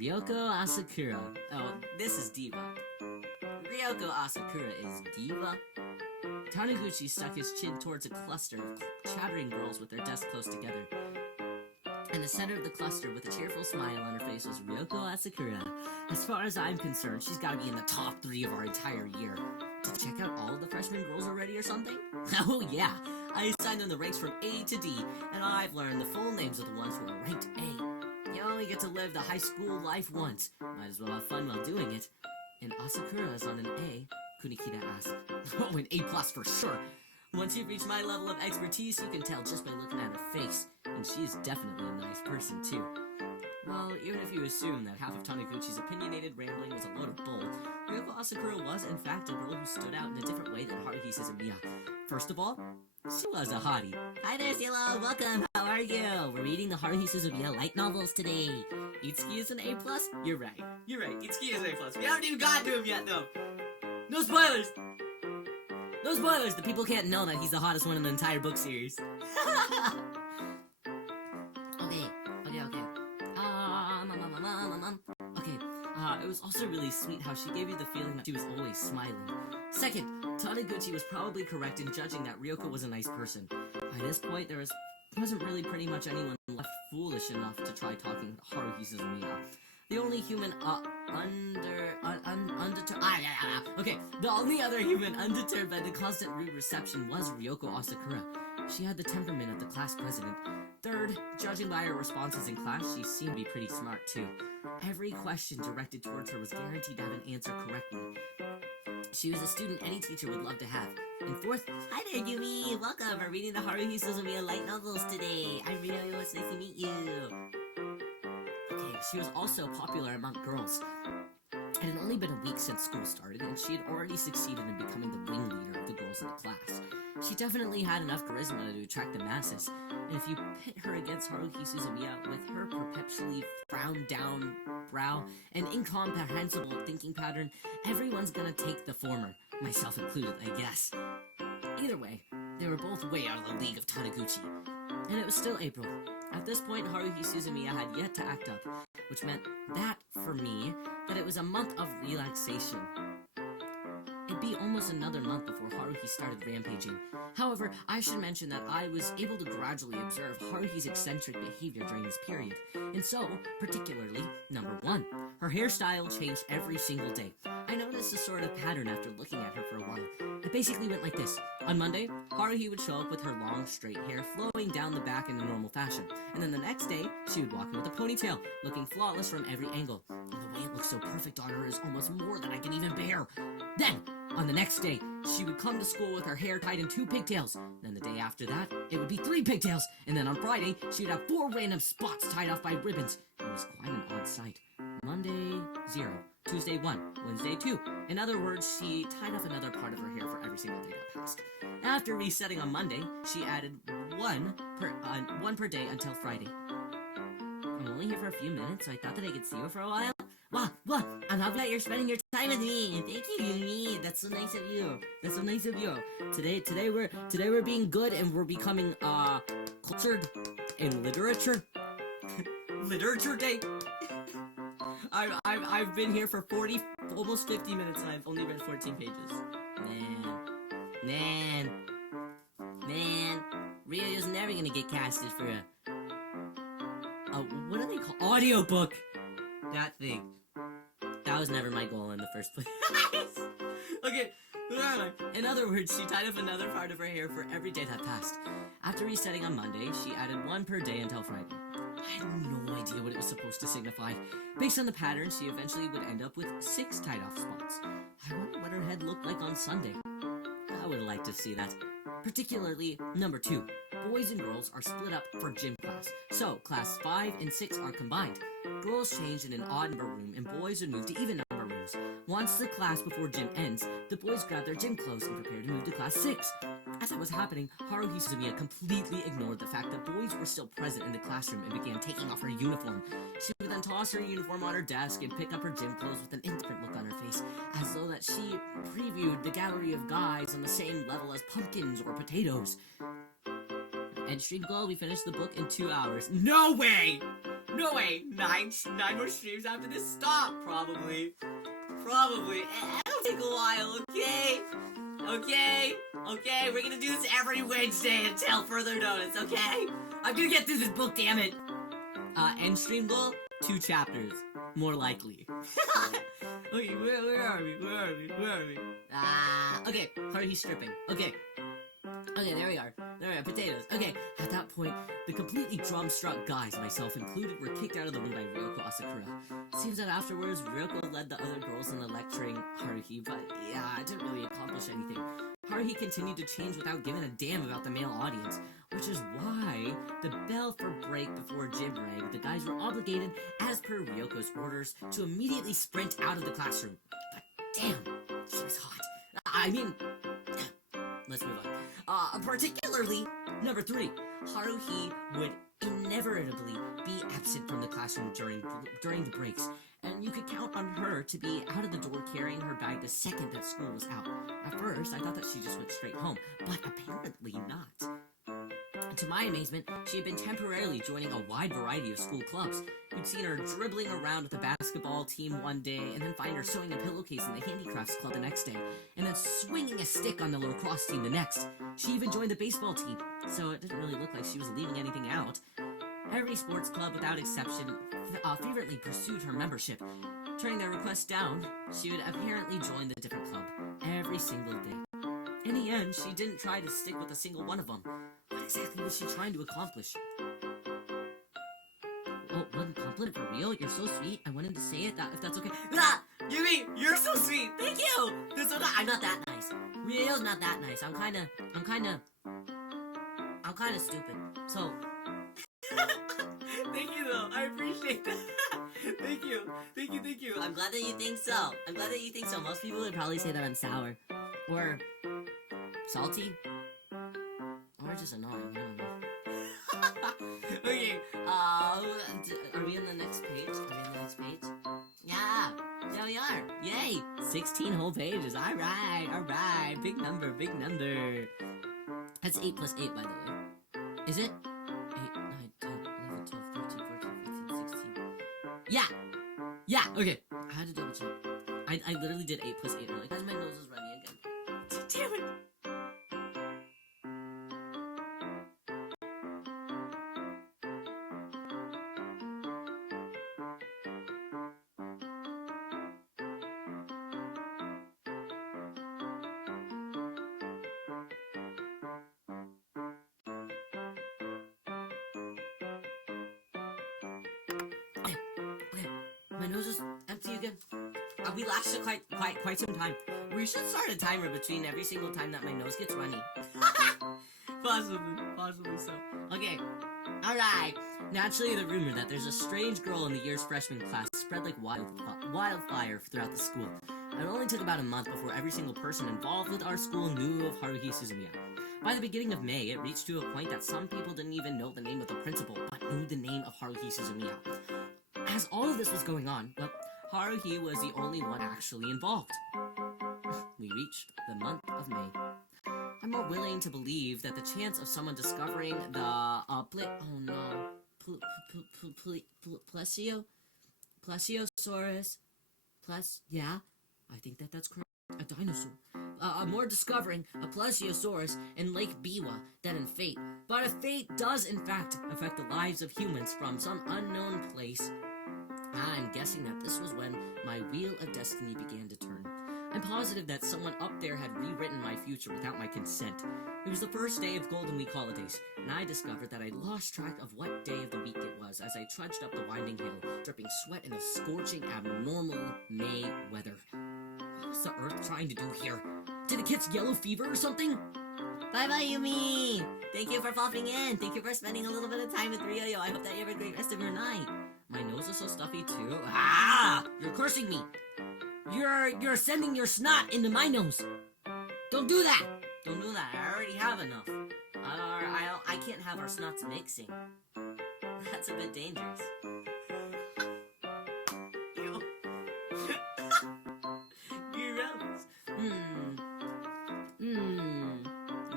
Ryoko Asakura. Oh, this is Diva. Ryoko Asakura is Diva? Taniguchi stuck his chin towards a cluster of chattering girls with their desks close together. In the center of the cluster, with a cheerful smile on her face, was Ryoko Asakura. As far as I'm concerned, she's gotta be in the top 3 of our entire year. Did you check out all of the freshman girls already or something? Oh yeah, I assigned them the ranks from A to D, and I've learned the full names of the ones who are ranked A. You only get to live the high school life once. Might as well have fun while doing it. And Asakura is on an A, Kunikita asked. Oh, an A+ for sure. Once you reach my level of expertise, you can tell just by looking at her face. And she is definitely a nice person, too. Well, even if you assume that half of Taniguchi's opinionated rambling was a load of bull, Ryoko Asakura was, in fact, a girl who stood out in a different way than Haruhi Suzumiya. First of all, she was a hottie. Hi there, Cielo! Welcome! How are you? We're reading the Haruhi Suzumiya light novels today. Itsuki is an A+? You're right. Itsuki is an A+. We haven't even gotten to him yet, though. No spoilers! No spoilers! The people can't know that he's the hottest one in the entire book series. Okay, it was also really sweet how she gave you the feeling that she was always smiling. Second, Taniguchi was probably correct in judging that Ryoko was a nice person. By this point, there wasn't really pretty much anyone left foolish enough to try talking to Haruhi Suzumiya. The only human the only other human undeterred by the constant rude reception was Ryoko Asakura. She had the temperament of the class president. Third, judging by her responses in class, she seemed to be pretty smart too. Every question directed towards her was guaranteed to have an answer correctly. She was a student any teacher would love to have. And fourth, hi there, Yumi! Welcome! We're reading the Haruhi Suzumiya light novels today. I'm Rio, it's nice to meet you. Okay, she was also popular among girls. It had only been a week since school started, and she had already succeeded in becoming the ringleader of the girls in the class. She definitely had enough charisma to attract the masses, and if you pit her against Haruhi Suzumiya with her perpetually frowned-down brow and incomprehensible thinking pattern, everyone's gonna take the former, myself included, I guess. Either way, they were both way out of the league of Taniguchi. And it was still April. At this point, Haruhi Suzumiya had yet to act up. which meant that, for me, that it was a month of relaxation. It'd be almost another month before Haruhi started rampaging. However, I should mention that I was able to gradually observe Haruhi's eccentric behavior during this period. And so, particularly, number 1, her hairstyle changed every single day. I noticed a sort of pattern after looking at her for a while. It basically went like this. On Monday, Haruhi would show up with her long, straight hair flowing down the back in a normal fashion. And then the next day, she would walk in with a ponytail, looking flawless from every angle. And the way it looked so perfect on her is almost more than I can even bear. Then, on the next day, she would come to school with her hair tied in 2 pigtails. Then the day after that, it would be 3 pigtails. And then on Friday, she would have 4 random spots tied off by ribbons. It was quite an odd sight. Monday, 0. Tuesday, 1. Wednesday, 2. In other words, she tied off another part of her hair for every single day that passed. After resetting on Monday, she added one per day until Friday. I'm only here for a few minutes, so I thought that I could see her for a while. Wow, I'm happy that you're spending your time with me. Thank you, Yumi. That's so nice of you. That's so nice of you. Today we're being good and we're becoming cultured in literature. Literature day. I've been here for almost 50 minutes and I've only read 14 pages. Man. Ryo's never gonna get casted for what do they call? Audiobook! That thing. That was never my goal in the first place. Okay, in other words, she tied up another part of her hair for every day that passed. After resetting on Monday, she added 1 per day until Friday. I had no idea what it was supposed to signify. Based on the pattern, she eventually would end up with 6 tied-off spots. I wonder what her head looked like on Sunday. I would like to see that. Particularly, number 2. Boys and girls are split up for gym class. So, class 5 and 6 are combined. Girls changed in an odd number room, and boys would move to even number rooms. Once the class before gym ends, the boys grab their gym clothes and prepare to move to class 6. As that was happening, Haruhi Suzumiya completely ignored the fact that boys were still present in the classroom and began taking off her uniform. She would then toss her uniform on her desk and pick up her gym clothes with an indifferent look on her face, as though that she previewed the gallery of guys on the same level as pumpkins or potatoes. And stream goal, we finished the book in 2 hours. No way! 9 more streams after this? Stop! Probably. It'll take a while, okay? We're gonna do this every Wednesday until further notice, okay? I'm gonna get through this book, damn it! End stream goal? 2 chapters. More likely. Okay, where are we? Okay, Haruhi stripping. Okay, there we are. Potatoes. Okay, at that point, the completely drum-struck guys, myself included, were kicked out of the room by Ryoko Asakura. Seems that afterwards, Ryoko led the other girls in the lecturing Haruhi, but yeah, it didn't really accomplish anything. Haruhi continued to change without giving a damn about the male audience, which is why the bell for break before gym rang, the guys were obligated, as per Ryoko's orders, to immediately sprint out of the classroom. But damn, she was hot. Let's move on. Particularly, number 3, Haruhi would inevitably be absent from the classroom during the breaks, and you could count on her to be out of the door carrying her bag the second that school was out. At first, I thought that she just went straight home, but apparently not. To my amazement, she had been temporarily joining a wide variety of school clubs. You'd seen her dribbling around with the basketball team one day, and then find her sewing a pillowcase in the handicrafts club the next day, and then swinging a stick on the lacrosse team the next. She even joined the baseball team, so it didn't really look like she was leaving anything out. Every sports club, without exception, fervently pursued her membership. Turning their requests down, she would apparently join the different club every single day. In the end, she didn't try to stick with a single one of them. What exactly was she trying to accomplish? Oh, one compliment for Rio. You're so sweet. I wanted to say it, if that's okay. Yumi, you're so sweet. Thank you. I'm not that nice. Rio's not that nice. I'm kind of stupid. So, thank you though. I appreciate that. Thank you. I'm glad that you think so. Most people would probably say that I'm sour. Or salty. Or just annoying. I don't know. Okay, are we on the next page? Yeah, we are. Yay! 16 whole pages. Alright. Big number. That's 8 plus 8, by the way. Is it? 8, 9, 10, 11, 12, 13, 14, 15, 16. Yeah. Yeah, okay. I had to double check. I literally did 8 plus 8 earlier. Guys, my nose is running again. Damn it. Okay. My nose is empty again. We lasted quite some time. We should start a timer between every single time that my nose gets runny. Possibly so. Okay. Alright. Naturally, the rumor that there's a strange girl in the year's freshman class spread like wildfire throughout the school. It only took about a month before every single person involved with our school knew of Haruhi Suzumiya. By the beginning of May, it reached to a point that some people didn't even know the name of the principal, but knew the name of Haruhi Suzumiya. As all of this was going on, well, Haruhi was the only one actually involved. We reached the month of May. I'm more willing to believe that the chance of someone discovering the, Plesiosaurus, yeah, I think that's correct, a dinosaur. More discovering a Plesiosaurus in Lake Biwa than in Fate. But if Fate does in fact affect the lives of humans from some unknown place, I'm guessing that this was when my wheel of destiny began to turn. I'm positive that someone up there had rewritten my future without my consent. It was the first day of Golden Week holidays, and I discovered that I lost track of what day of the week it was as I trudged up the winding hill, dripping sweat in the scorching, abnormal May weather. What was the Earth trying to do here? Did it catch yellow fever or something? Bye-bye, Yumi! Thank you for popping in! Thank you for spending a little bit of time with Ryo. I hope that you have a great rest of your night. My nose is so stuffy too. Ah! You're cursing me! You're sending your snot into my nose! Don't do that! Don't do that. I already have enough. I can't have our snots mixing. That's a bit dangerous. Gross.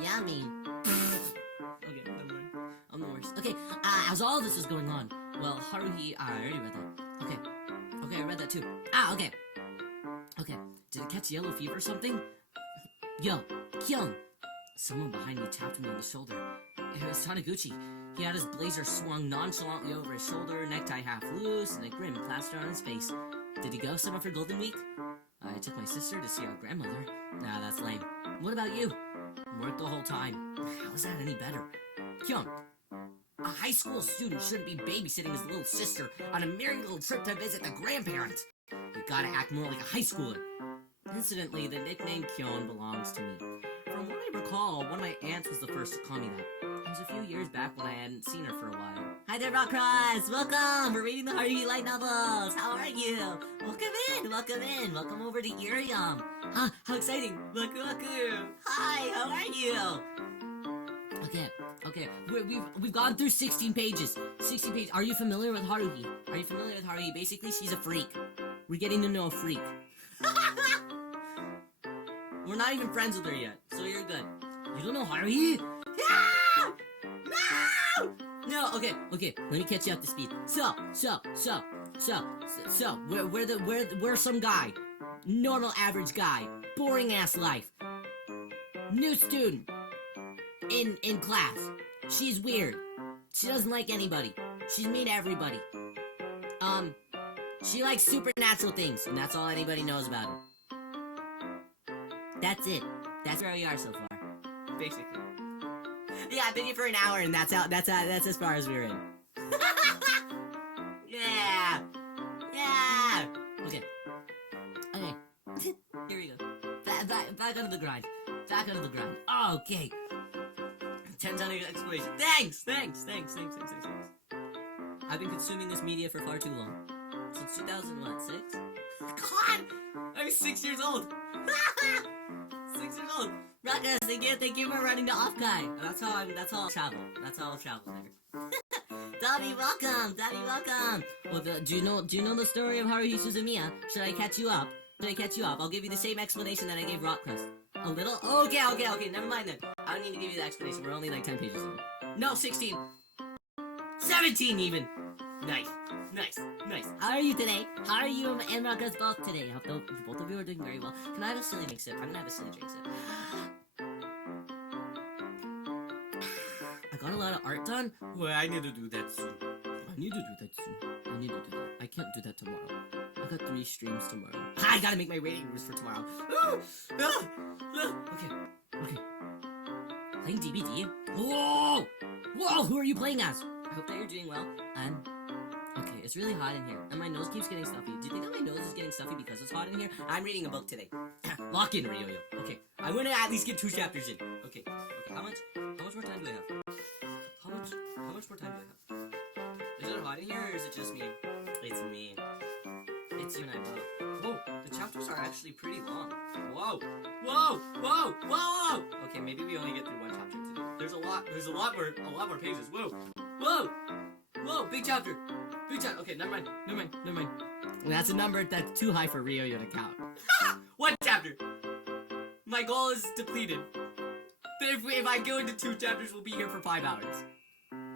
Yummy. Okay, I'm the worst. Okay, as all this was going on, well, Haruhi, I already read that. Okay, I read that too. Okay. Did it catch yellow fever or something? Yo, Kyung! Someone behind me tapped me on the shoulder. It was Taniguchi. He had his blazer swung nonchalantly over his shoulder, necktie half loose, and a grin plastered on his face. Did he go somewhere for Golden Week? I took my sister to see our grandmother. Nah, that's lame. What about you? Worked the whole time. How is that any better? Kyung, a high school student shouldn't be babysitting his little sister on a merry little trip to visit the grandparents. You gotta act more like a high schooler. Incidentally, the nickname Kyon belongs to me. From what I recall, one of my aunts was the first to call me that. It was a few years back when I hadn't seen her for a while. Hi there, Rockcross! Welcome! We're reading the Haruhi light novels! How are you? Welcome in! Welcome over to IRIAM! Huh? How exciting! Welcome! Hi! How are you? Okay. We've gone through 16 pages. 16 pages. Are you familiar with Haruhi? Basically, she's a freak. We're getting to know a freak. We're not even friends with her yet, so you're good. You don't know Haruhi? No! Okay, let me catch you up to speed. We're some guy. Normal average guy. Boring ass life. New student. In class. She's weird. She doesn't like anybody. She's mean to everybody. She likes supernatural things, and that's all anybody knows about her. That's it. That's where we are so far. Basically. Yeah, I've been here for an hour, and that's as far as we're in. Yeah. Okay. Here we go. Back onto the grind. Okay. 10 ton exploration. Thanks. I've been consuming this media for far too long. Since 2006? God! I'm 6 years old! 6 years old! Ruckus, thank you for running the off guy. That's how I'll travel. there. Dobby, welcome! Well, do you know the story of Haruhi Suzumiya? Should I catch you up? I'll give you the same explanation that I gave Rockcrest. A little? Okay, never mind then. I don't need to give you the explanation. We're only like 10 pages in. No, 16. 17 even! Nice. How are you today? How are you and Ruckus both today? I hope both of you are doing very well. Can I have a silly drink sip? I'm gonna have a silly drink sip. I got a lot of art done. Well, I need to do that soon. I can't do that tomorrow. I got 3 streams tomorrow. I gotta make my rating rules for tomorrow. Okay. Playing DBD? Whoa! Who are you playing as? I hope that you're doing well. Okay, it's really hot in here, and my nose keeps getting stuffy. Do you think that my nose is getting stuffy because it's hot in here? I'm reading a book today. Lock in, Riyo. Okay, I want to at least get 2 chapters in. Okay. How much more time do I have? How much more time do I have? Is it hot in here, or is it just me? It's me. It's you and I both. Whoa, the chapters are actually pretty long. Whoa. Okay, maybe we only get through 1 chapter today. There's a lot more pages. Whoa, big chapter. Okay, never mind. That's a number that's too high for Riyo to count. 1 chapter. My goal is depleted. If I go into 2 chapters, we'll be here for 5 hours.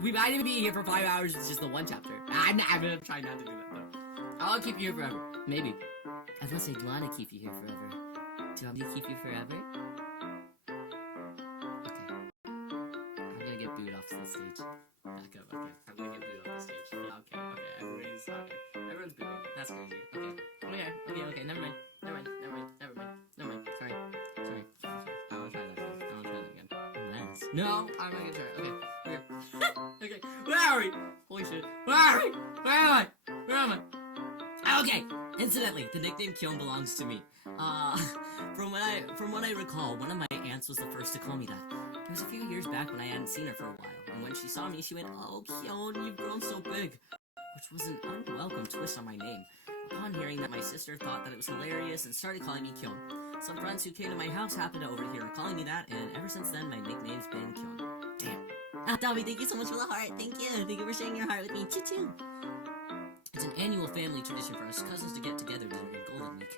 We might even be here for 5 hours. It's just the 1 chapter. I'm gonna try not to do that though. I'll keep you here forever. Maybe. Unless I want to keep you here forever. Do you want me to keep you forever? Okay. I'm gonna get booed off the stage. Back up. Okay. I'm gonna get booed off the stage. Yeah, okay. Everyone's booing. That's crazy. Okay. Never mind. Sorry. I wanna try that again. No, I'm not gonna try it. Okay. Where are we? Holy shit. Where am I? Okay. Incidentally, the nickname Kyon belongs to me. From what I recall, one of my aunts was the first to call me that. It was a few years back when I hadn't seen her for a while, and when she saw me, she went, "Oh, Kyon, you've grown so big," which was an unwelcome twist on my name. Upon hearing that, my sister thought that it was hilarious and started calling me Kyon. Some friends who came to my house happened to overhear her calling me that, and ever since then, my nickname's been Kyon. Damn. Dobby, thank you so much for the heart. Thank you for sharing your heart with me. Choo-choo. It's an annual family tradition for us cousins to get together during Golden Week.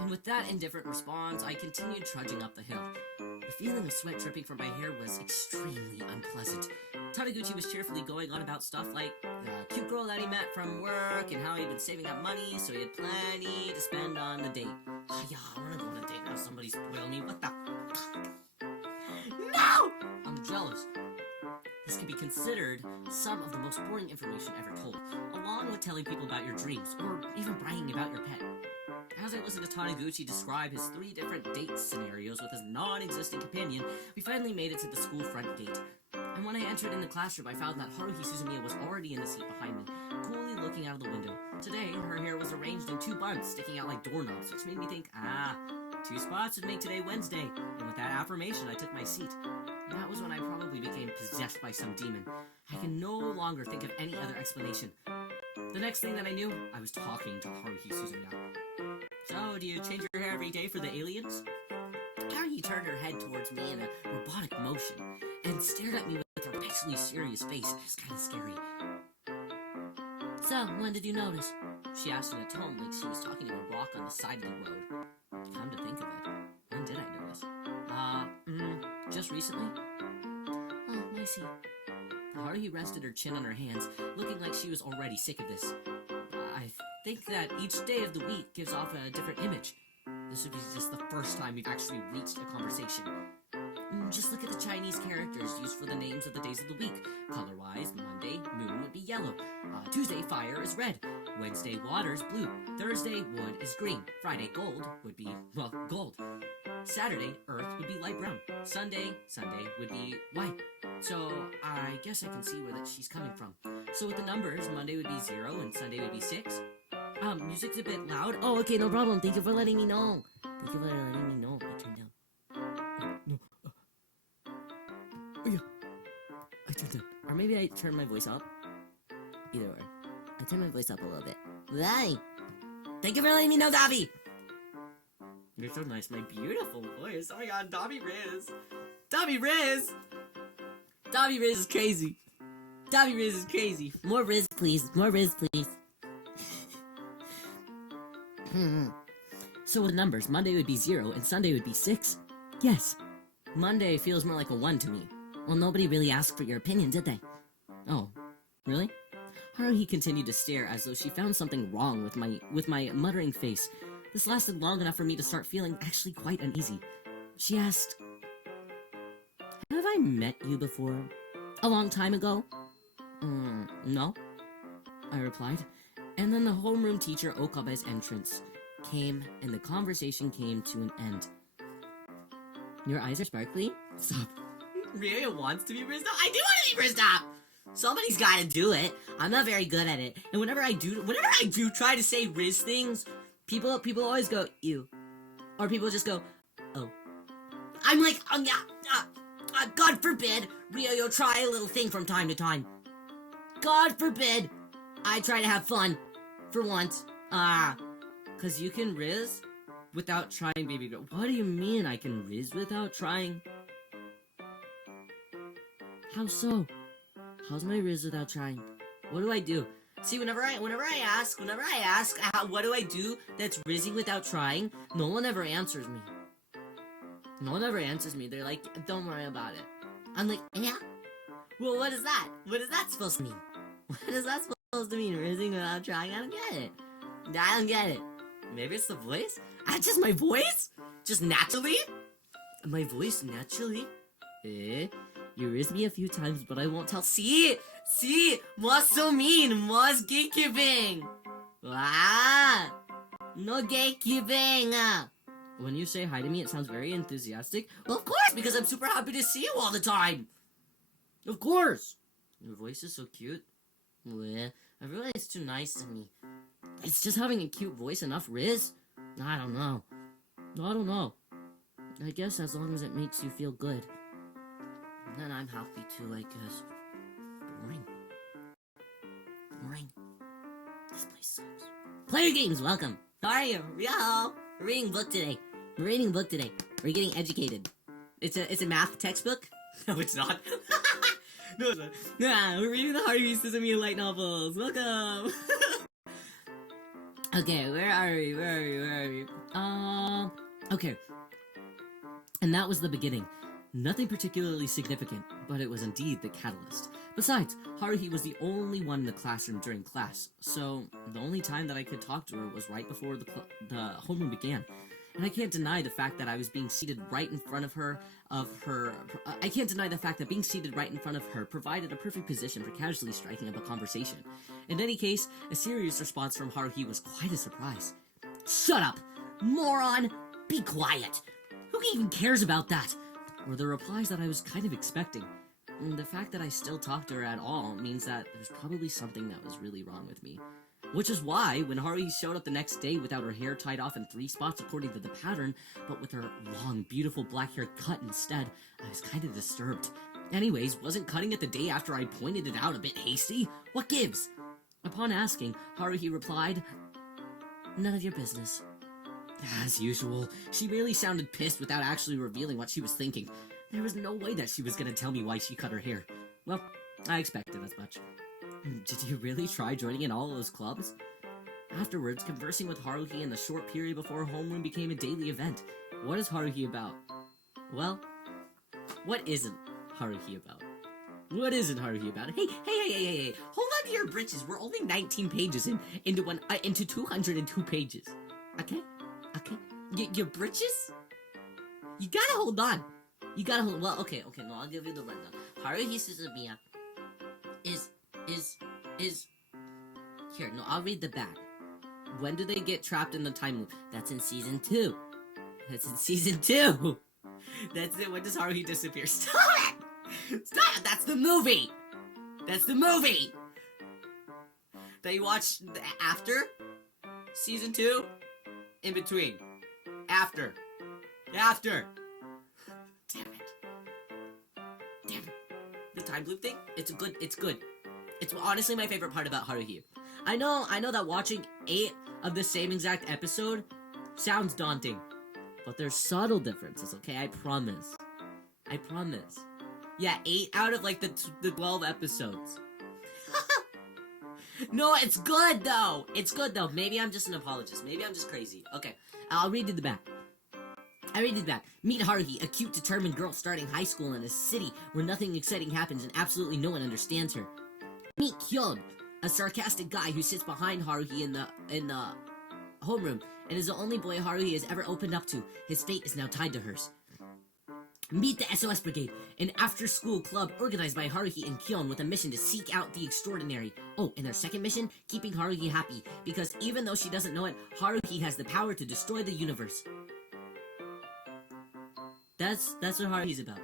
And with that indifferent response, I continued trudging up the hill. The feeling of sweat dripping from my hair was extremely unpleasant. Taniguchi was cheerfully going on about stuff like the cute girl that he met from work and how he'd been saving up money so he had plenty to spend on the date. Oh yeah, I wanna go on a date now. Somebody spoil me. What the fuck? No! I'm jealous. This can be considered some of the most boring information ever told, along with telling people about your dreams, or even bragging about your pet. As I listened to Taniguchi describe his 3 different date scenarios with his non-existent companion, we finally made it to the school front gate. And when I entered in the classroom, I found that Haruhi Suzumiya was already in the seat behind me, coolly looking out of the window. Today, her hair was arranged in 2 buns, sticking out like doorknobs, which made me think, 2 spots would make today Wednesday. And with that affirmation, I took my seat. That was when I probably became possessed by some demon. I can no longer think of any other explanation. The next thing that I knew, I was talking to Haruhi Suzumiya. "So, do you change your hair every day for the aliens?" Haruhi turned her head towards me in a robotic motion and stared at me with a perpetually serious face. It was kind of scary. "So, when did you notice?" she asked in a tone like she was talking to a rock on the side of the road. Come to think of it, when did I notice? Just recently? Oh, I see. Haruhi rested her chin on her hands, looking like she was already sick of this. I think that each day of the week gives off a different image. This would be just the first time we've actually reached a conversation. Just look at the Chinese characters used for the names of the days of the week. Color-wise, Monday, moon would be yellow. Tuesday, fire is red. Wednesday, water is blue. Thursday, wood is green. Friday, gold would be, well, gold. Saturday, earth would be light brown. Sunday would be white. So, I guess I can see where that she's coming from. So with the numbers, Monday would be 0 and Sunday would be 6. Music's a bit loud. Oh, okay, no problem. Thank you for letting me know. I turned down. I turned down. Or maybe I turned my voice up. Either way. I turned my voice up a little bit. Why? Thank you for letting me know, Dobby! You're so nice. My beautiful voice. Oh my god, Dobby Riz! Dobby Riz! Dobby Riz is crazy. Dobby Riz is crazy. More Riz, please. More Riz, please. So with numbers, Monday would be 0 and Sunday would be 6? Yes. Monday feels more like a 1 to me. Well, nobody really asked for your opinion, did they? Oh, really? Haruhi continued to stare as though she found something wrong with my muttering face. This lasted long enough for me to start feeling actually quite uneasy. She asked, "Have I met you before? A long time ago?" No, I replied. And then the homeroom teacher Okabe's entrance came, and the conversation came to an end. "Your eyes are sparkly? Stop." Riyo wants to be rizzed up. I do want to be rizzed up! Somebody's gotta do it. I'm not very good at it. And whenever I do try to say riz things, people always go, "Ew." Or people just go, "Oh." I'm like, God forbid, Riyo, you'll try a little thing from time to time. God forbid, I try to have fun. For once. 'Cause you can riz without trying, baby girl. What do you mean I can riz without trying? How so? How's my riz without trying? What do I do? See, whenever I ask, what do I do that's rizzing without trying, no one ever answers me. No one ever answers me. They're like, "Don't worry about it." I'm like, "Yeah? Well, what is that? What is that supposed to mean? What is that supposed to mean, rizzing without trying? I don't get it. I don't get it." Maybe it's the voice? Just my voice? Just naturally? My voice naturally? You rizzed me a few times, but I won't tell. See? What's so mean? What's gatekeeping? No gatekeeping. When you say hi to me, it sounds very enthusiastic. Well, of course, because I'm super happy to see you all the time. Of course. Your voice is so cute. Everyone is too nice to me. It's just having a cute voice enough, Riz? I don't know. I guess as long as it makes you feel good. Then I'm happy too, I guess. Boring. This place sucks. Player Games, welcome. How are you? Yo! We're reading a book today. We're getting educated. It's a math textbook? No, it's not. No, it's not. Nah, we're reading the Haruhi Suzumiya light novels. Welcome! Okay, where are we? Okay. And that was the beginning. Nothing particularly significant, but it was indeed the catalyst. Besides, Haruhi was the only one in the classroom during class, so the only time that I could talk to her was right before the homeroom began. And I can't deny the fact that I was being seated right in front of her, I can't deny the fact that being seated right in front of her provided a perfect position for casually striking up a conversation. In any case, a serious response from Haruhi was quite a surprise. "Shut up! Moron! Be quiet! Who even cares about that?" were the replies that I was kind of expecting. And the fact that I still talked to her at all means that there's probably something that was really wrong with me. Which is why, when Haruhi showed up the next day without her hair tied off in 3 spots according to the pattern, but with her long, beautiful black hair cut instead, I was kind of disturbed. Anyways, wasn't cutting it the day after I pointed it out a bit hasty? What gives? Upon asking, Haruhi replied, "None of your business." As usual, she merely sounded pissed without actually revealing what she was thinking. There was no way that she was gonna tell me why she cut her hair. Well, I expected as much. Did you really try joining in all those clubs? Afterwards, conversing with Haruhi in the short period before homeroom became a daily event. What is Haruhi about? Well, what isn't Haruhi about? What isn't Haruhi about? Hey, hold on to your britches. We're only 19 pages into 202 pages. Okay? Your britches? You gotta hold on. Well, okay, no, I'll give you the rundown. Haruhi Suzumiya is... Here, no, I'll read the back. When do they get trapped in the time loop? That's in season 2. That's it. When does Haruhi disappear? Stop it! That's the movie! That you watch after season 2? In between. After. Damn it. The time loop thing? It's good. It's honestly my favorite part about Haruhi. I know that watching 8 of the same exact episode sounds daunting. But there's subtle differences, okay? I promise. Yeah, 8 out of, like, the 12 episodes. No, it's good, though. Maybe I'm just an apologist. Maybe I'm just crazy. Okay, I'll read you the back. Meet Haruhi, a cute, determined girl starting high school in a city where nothing exciting happens and absolutely no one understands her. Meet Kyon, a sarcastic guy who sits behind Haruhi in the homeroom, and is the only boy Haruhi has ever opened up to. His fate is now tied to hers. Meet the SOS Brigade, an after-school club organized by Haruhi and Kyon with a mission to seek out the extraordinary. Oh, and their second mission? Keeping Haruhi happy, because even though she doesn't know it, Haruhi has the power to destroy the universe. That's what Haruhi's about.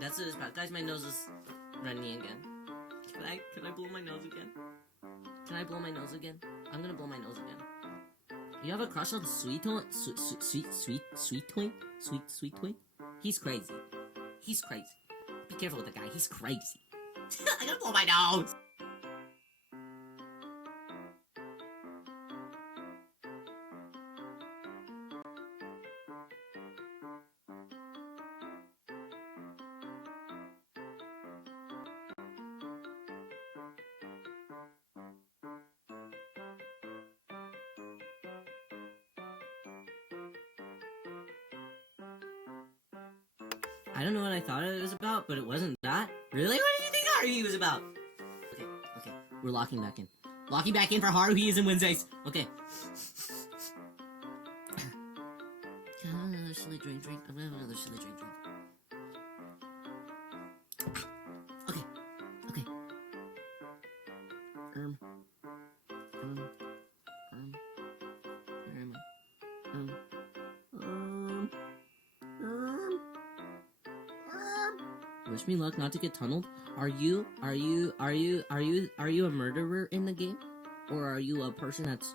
That's what it's about. Guys, my nose is running again. Can I blow my nose again? Can I blow my nose again? I'm gonna blow my nose again. You have a crush on Sweet Toy? Sweet Toy? He's crazy. He's crazy. Be careful with the guy. He's crazy. I gotta blow my nose! I don't know what I thought it was about, but it wasn't that. Really? What did you think Haruhi was about? Okay. We're locking back in. Locking back in for Haruhi and Wednesdays. Okay. Can I have another silly drink? I'm gonna have another silly drink. Okay. Where am I? Wish me luck not to get tunneled. Are you a murderer in the game? Or are you a person that's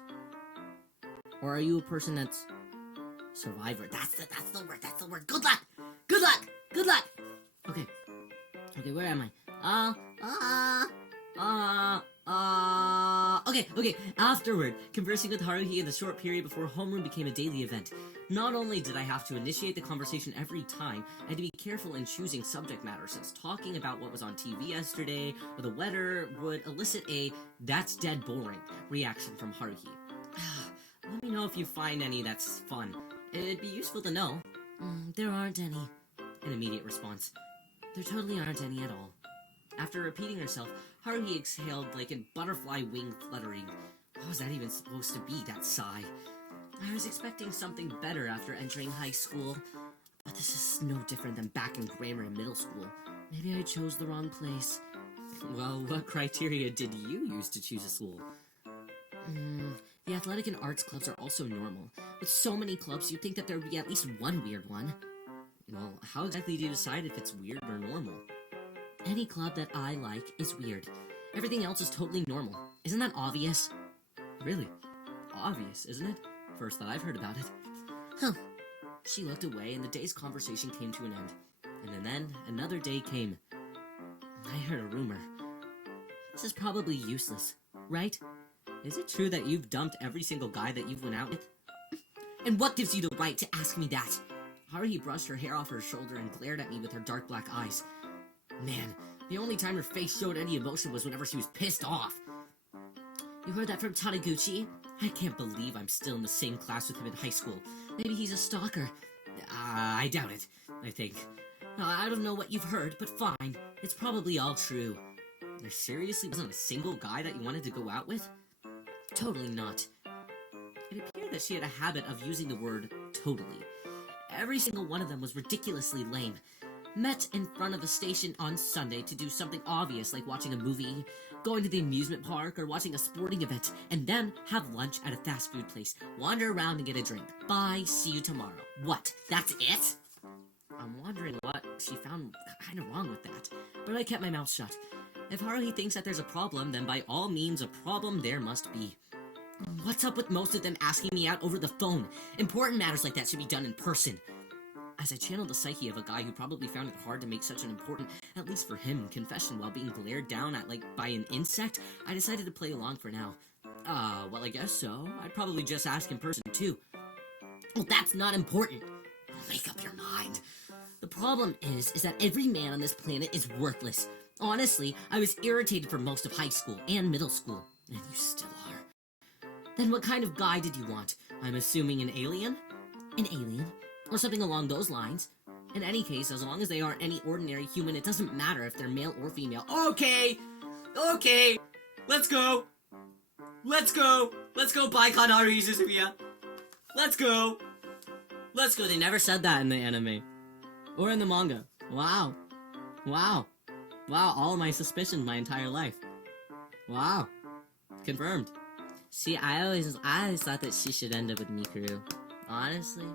survivor? That's the word. Good luck. Okay, where am I? Okay. Afterward, conversing with Haruhi in the short period before homeroom became a daily event. Not only did I have to initiate the conversation every time, I had to be careful in choosing subject matter, since talking about what was on TV yesterday or the weather would elicit a "that's dead boring" reaction from Haruhi. Let me know if you find any that's fun. It'd be useful to know. There aren't any. An immediate response. There totally aren't any at all. After repeating herself, Haruhi exhaled like a butterfly wing fluttering. What was that even supposed to be, that sigh? I was expecting something better after entering high school, but this is no different than back in grammar and middle school. Maybe I chose the wrong place. Well, what criteria did you use to choose a school? The athletic and arts clubs are also normal. With so many clubs, you'd think that there would be at least one weird one. Well, how exactly do you decide if it's weird or normal? Any club that I like is weird. Everything else is totally normal. Isn't that obvious? Really? Obvious, isn't it? First that I've heard about it. Huh. She looked away and the day's conversation came to an end. And then another day came. I heard a rumor. This is probably useless, right? Is it true that you've dumped every single guy that you've went out with? And what gives you the right to ask me that? Haruhi brushed her hair off her shoulder and glared at me with her dark black eyes. Man, the only time her face showed any emotion was whenever she was pissed off. You heard that from Taniguchi? I can't believe I'm still in the same class with him in high school. Maybe he's a stalker. I doubt it, I think. I don't know what you've heard, but fine. It's probably all true. There seriously wasn't a single guy that you wanted to go out with? Totally not. It appeared that she had a habit of using the word totally. Every single one of them was ridiculously lame. Met in front of a station on Sunday to do something obvious like watching a movie, going to the amusement park, or watching a sporting event, and then have lunch at a fast food place, wander around and get a drink. Bye, see you tomorrow. What? That's it? I'm wondering what she found kind of wrong with that, but I kept my mouth shut. If Haruhi thinks that there's a problem, then by all means a problem there must be. What's up with most of them asking me out over the phone? Important matters like that should be done in person. As I channeled the psyche of a guy who probably found it hard to make such an important, at least for him, confession while being glared down at by an insect, I decided to play along for now. Well, I guess so. I'd probably just ask in person, too. Well, that's not important. Make up your mind. The problem is that every man on this planet is worthless. Honestly, I was irritated for most of high school and middle school. And you still are. Then what kind of guy did you want? I'm assuming an alien? An alien? Or something along those lines. In any case, as long as they aren't any ordinary human, it doesn't matter if they're male or female. Okay! Let's go! Let's go! Let's go, Baikon Haruhi Suzumiya! Let's go! Let's go! They never said that in the anime. Or in the manga. Wow. Wow. Wow, all of my suspicions my entire life. Wow. Confirmed. See, I always thought that she should end up with Mikuru. Honestly.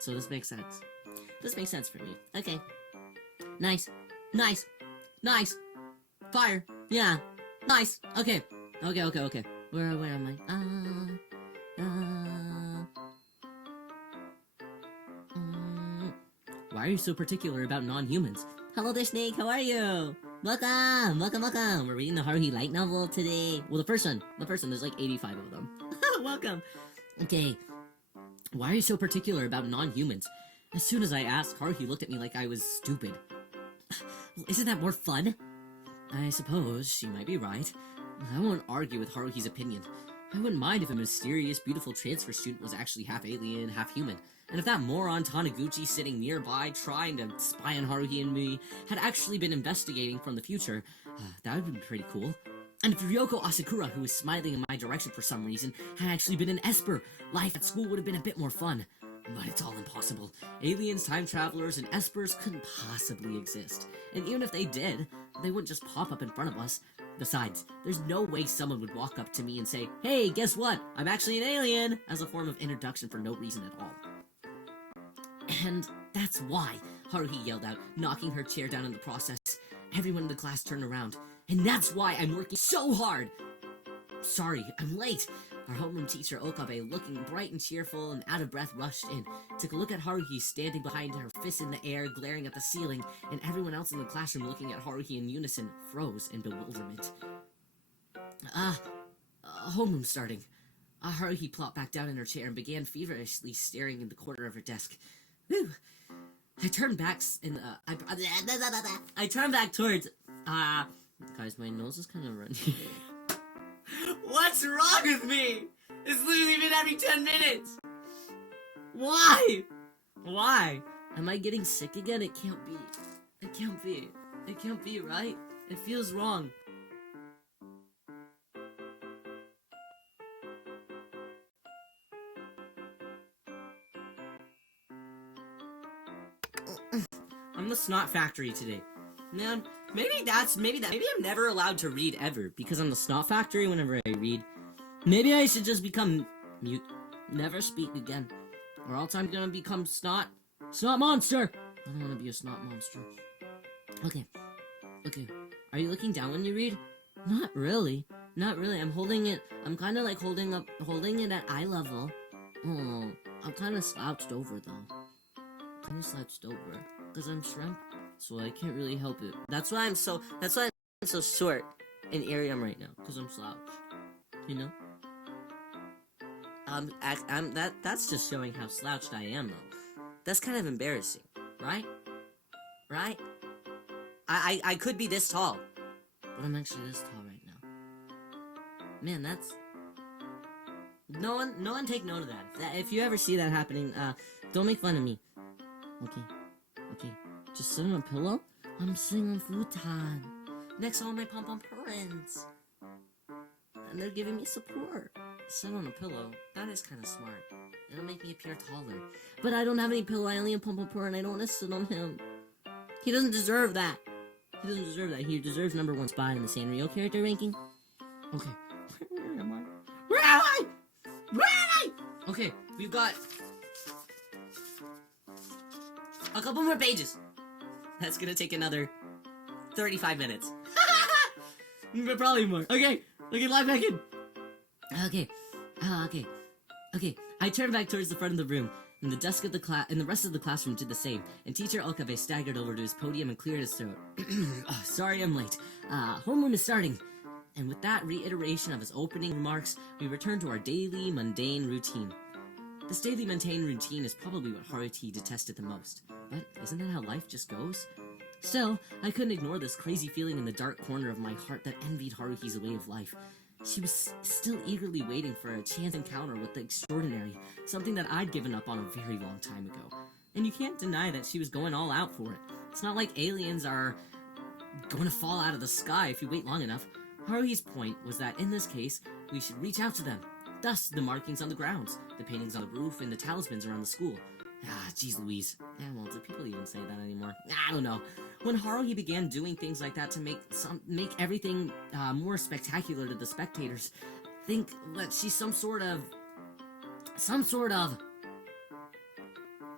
So this makes sense. This makes sense for me. Okay. Nice. Nice. Nice. Fire. Yeah. Nice. Okay. Okay. Where am I? Why are you so particular about non-humans? Hello there, Snake. How are you? Welcome. We're reading the Haruhi light novel today. Well, the first one. There's like 85 of them. Welcome. Okay. Why are you so particular about non-humans? As soon as I asked, Haruhi looked at me like I was stupid. Isn't that more fun? I suppose she might be right. I won't argue with Haruhi's opinion. I wouldn't mind if a mysterious, beautiful transfer student was actually half alien, half human. And if that moron Taniguchi sitting nearby trying to spy on Haruhi and me had actually been investigating from the future, that would be pretty cool. And if Ryoko Asakura, who was smiling in my direction for some reason, had actually been an Esper, life at school would have been a bit more fun. But it's all impossible. Aliens, time travelers, and Espers couldn't possibly exist. And even if they did, they wouldn't just pop up in front of us. Besides, there's no way someone would walk up to me and say, "Hey, guess what? I'm actually an alien!" as a form of introduction for no reason at all. And that's why, Haruhi yelled out, knocking her chair down in the process. Everyone in the class turned around. And that's why I'm working so hard! Sorry, I'm late. Our homeroom teacher, Okabe, looking bright and cheerful and out of breath, rushed in, took a look at Haruhi standing behind her, fists in the air, glaring at the ceiling, and everyone else in the classroom looking at Haruhi in unison, froze in bewilderment. Homeroom starting. Haruhi plopped back down in her chair and began feverishly staring in the corner of her desk. Whew. I turned back towards, guys, my nose is kind of running. What's wrong with me? It's literally been every 10 minutes! Why? Why? Am I getting sick again? It can't be. It can't be. It can't be, right? It feels wrong. I'm the snot factory today. Man, maybe I'm never allowed to read ever, because I'm the snot factory whenever I read. Maybe I should just become mute. Never speak again. Or else I'm gonna become snot monster! I don't wanna be a snot monster. Okay. Are you looking down when you read? Not really. I'm kinda like holding it at eye level. Oh, I'm kinda slouched over though. Because I'm shrimp. So I can't really help it. That's why I'm so short in IRIAM right now, because I'm slouched. You know? That's just showing how slouched I am, though. That's kind of embarrassing, right? Right? I could be this tall, but I'm actually this tall right now. Man, that's... No one take note of that. If you ever see that happening, don't make fun of me. Okay. Just sit on a pillow? I'm sitting on futon. Next to all my pom-pom parents. And they're giving me support. Sit on a pillow. That is kind of smart. It'll make me appear taller. But I don't have any pillow. I only have pom-pom parent. I don't want to sit on him. He doesn't deserve that. He deserves #1 spot in the Sanrio character ranking. Okay. Where am I? Okay, we've got a couple more pages. That's gonna take another 35 minutes. But probably more. Okay, live back in. Okay. I turned back towards the front of the room, and the desk of the rest of the classroom did the same, and teacher Okabe staggered over to his podium and cleared his throat. Sorry I'm late. Homeroom is starting. And with that reiteration of his opening remarks, we returned to our daily, mundane routine. This daily mundane routine is probably what Haruhi detested the most. But isn't that how life just goes? Still, I couldn't ignore this crazy feeling in the dark corner of my heart that envied Haruhi's way of life. She was still eagerly waiting for a chance encounter with the extraordinary, something that I'd given up on a very long time ago. And you can't deny that she was going all out for it. It's not like aliens are going to fall out of the sky if you wait long enough. Haruhi's point was that in this case, we should reach out to them. Thus, the markings on the grounds, the paintings on the roof, and the talismans around the school. Jeez Louise. Well, do people even say that anymore? I don't know. When Haruhi began doing things like that to make everything more spectacular to the spectators, think that she's some sort of...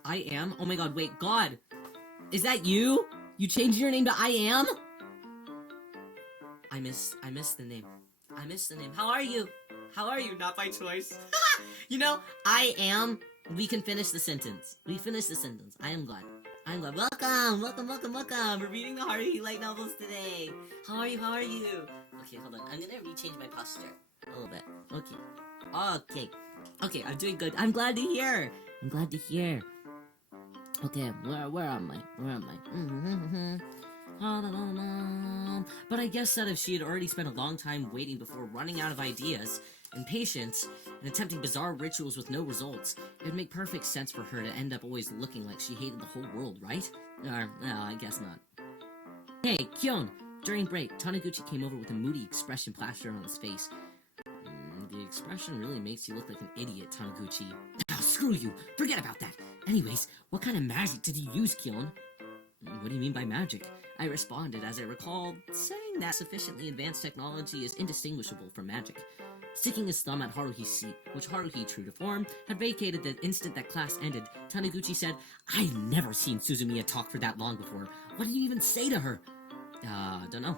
I am? Oh my god, wait, God! Is that you? You changed your name to I am? I missed the name. I missed the name. How are you? How are you? Not by choice. You know, I am... We can finish the sentence. We finished the sentence. I am glad. I'm glad. Welcome! We're reading the Haruhi light novels today. How are you? Okay, hold on. I'm gonna rechange my posture a little bit. Okay, I'm doing good. I'm glad to hear. Okay, where am I? But I guess that if she had already spent a long time waiting before running out of ideas and patience and attempting bizarre rituals with no results, it would make perfect sense for her to end up always looking like she hated the whole world, right? No, I guess not. Hey, Kyon! During break, Taniguchi came over with a moody expression plastered on his face. The expression really makes you look like an idiot, Taniguchi. Screw you! Forget about that! Anyways, what kind of magic did you use, Kyon? What do you mean by magic? I responded as I recalled saying that sufficiently advanced technology is indistinguishable from magic. Sticking his thumb at Haruhi's seat, which Haruhi, true to form, had vacated the instant that class ended, Taniguchi said, I've never seen Suzumiya talk for that long before. What did you even say to her? Don't know.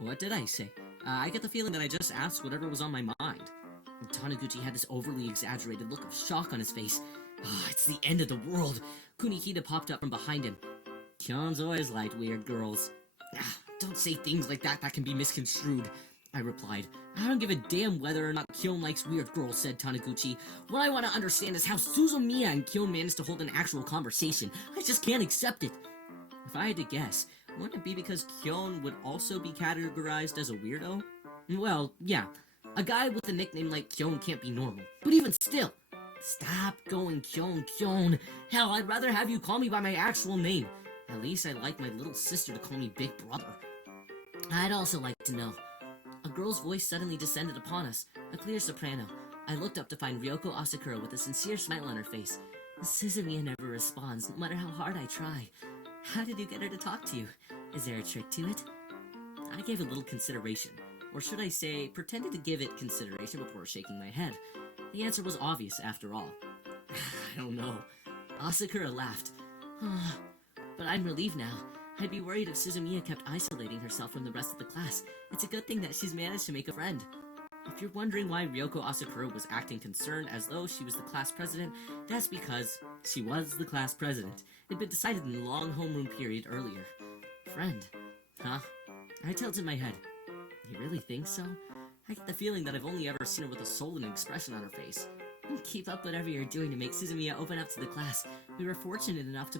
What did I say? I get the feeling that I just asked whatever was on my mind. Taniguchi had this overly exaggerated look of shock on his face. It's the end of the world. Kunihita popped up from behind him. Kyon's always liked weird girls. Don't say things like that can be misconstrued, I replied. I don't give a damn whether or not Kyon likes weird girls, said Taniguchi. What I want to understand is how Suzumiya and Kyon managed to hold an actual conversation. I just can't accept it. If I had to guess, wouldn't it be because Kyon would also be categorized as a weirdo? Well, yeah. A guy with a nickname like Kyon can't be normal. But even still, stop going Kyon. Hell, I'd rather have you call me by my actual name. At least I'd like my little sister to call me Big Brother. I'd also like to know. A girl's voice suddenly descended upon us, a clear soprano. I looked up to find Ryoko Asakura with a sincere smile on her face. Suzumiya never responds, no matter how hard I try. How did you get her to talk to you? Is there a trick to it? I gave it little consideration. Or should I say, pretended to give it consideration before shaking my head. The answer was obvious, after all. I don't know. Asakura laughed. But I'm relieved now. I'd be worried if Suzumiya kept isolating herself from the rest of the class. It's a good thing that she's managed to make a friend. If you're wondering why Ryoko Asakura was acting concerned as though she was the class president, that's because she was the class president. It'd been decided in the long homeroom period earlier. Friend? Huh? I tilted my head. You really think so? I get the feeling that I've only ever seen her with a soul and expression on her face. Keep up whatever you're doing to make Suzumiya open up to the class. We were fortunate enough to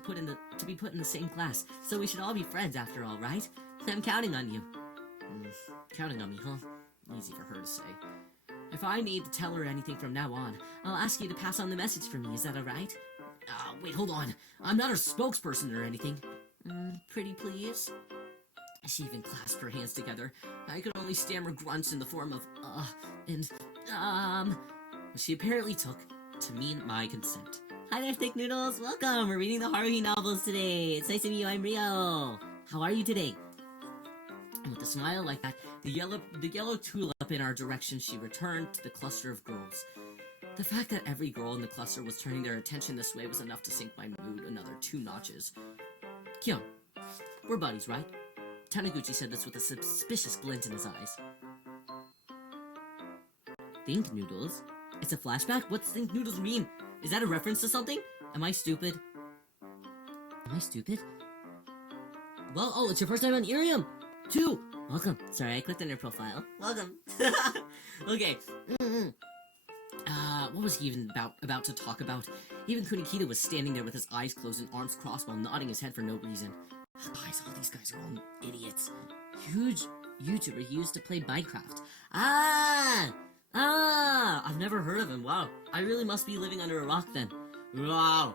be put in the same class, so we should all be friends after all, right? I'm counting on you. Counting on me, huh? Easy for her to say. If I need to tell her anything from now on, I'll ask you to pass on the message for me, is that alright? Wait, hold on. I'm not her spokesperson or anything. Pretty please? She even clasped her hands together. I could only stammer grunts in the form of, she apparently took to mean my consent. Hi there, Thick Noodles! Welcome! We're reading the Haruhi novels today! It's nice to meet you, I'm Riyo! How are you today? And with a smile like that, the yellow tulip in our direction, she returned to the cluster of girls. The fact that every girl in the cluster was turning their attention this way was enough to sink my mood another 2 notches. Kyon, we're buddies, right? Taniguchi said this with a suspicious glint in his eyes. Think Noodles? It's a flashback? What's Think Noodles mean? Is that a reference to something? Am I stupid? Well, it's your first time on IRIAM! Too! Welcome. Sorry, I clicked on your profile. Welcome. Okay. What was he even about to talk about? Even Kunihita was standing there with his eyes closed and arms crossed while nodding his head for no reason. Guys, all these guys are all idiots. Huge YouTuber he used to play Minecraft. I've never heard of him. Wow. I really must be living under a rock then. Wow.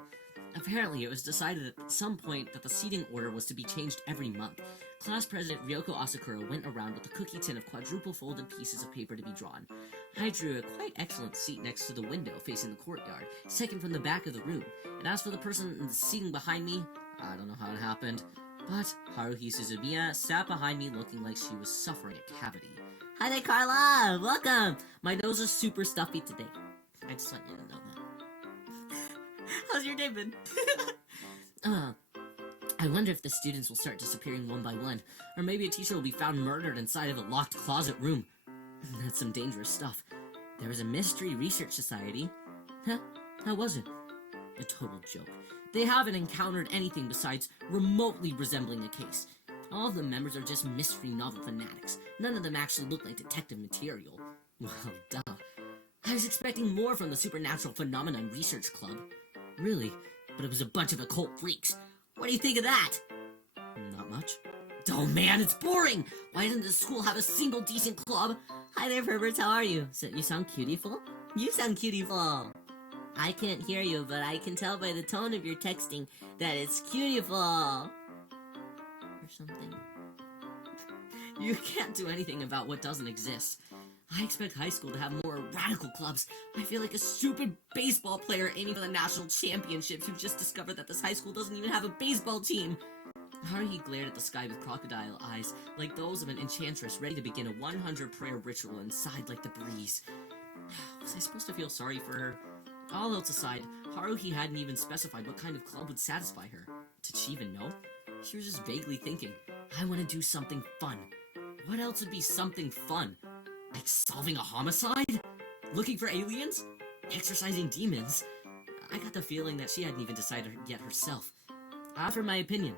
Apparently, it was decided at some point that the seating order was to be changed every month. Class President Ryoko Asakura went around with a cookie tin of quadruple-folded pieces of paper to be drawn. I drew a quite excellent seat next to the window facing the courtyard, second from the back of the room, and as for the person seating behind me, I don't know how it happened, but Haruhi Suzumiya sat behind me looking like she was suffering a cavity. Hi there, Carla! Welcome! My nose is super stuffy today. I just want you to know that. How's your day been? I wonder if the students will start disappearing one by one, or maybe a teacher will be found murdered inside of a locked closet room. That's some dangerous stuff. There was a mystery research society. Huh? How was it? A total joke. They haven't encountered anything besides remotely resembling a case. All of the members are just mystery novel fanatics. None of them actually look like detective material. Well, duh. I was expecting more from the Supernatural Phenomenon Research Club. Really? But it was a bunch of occult freaks. What do you think of that? Not much. Oh man, it's boring! Why doesn't the school have a single decent club? Hi there, perverts, how are you? So, you sound cutiful? You sound cutiful! I can't hear you, but I can tell by the tone of your texting that it's cutiful! Or something. You can't do anything about what doesn't exist. I expect high school to have more radical clubs. I feel like a stupid baseball player aiming for the national championships who just discovered that this high school doesn't even have a baseball team. Haruhi glared at the sky with crocodile eyes, like those of an enchantress ready to begin a 100-prayer ritual and sighed like the breeze. Was I supposed to feel sorry for her? All else aside, Haruhi hadn't even specified what kind of club would satisfy her. Did she even know? She was just vaguely thinking, I want to do something fun. What else would be something fun? Like solving a homicide? Looking for aliens? Exorcising demons? I got the feeling that she hadn't even decided yet herself. I offer my opinion.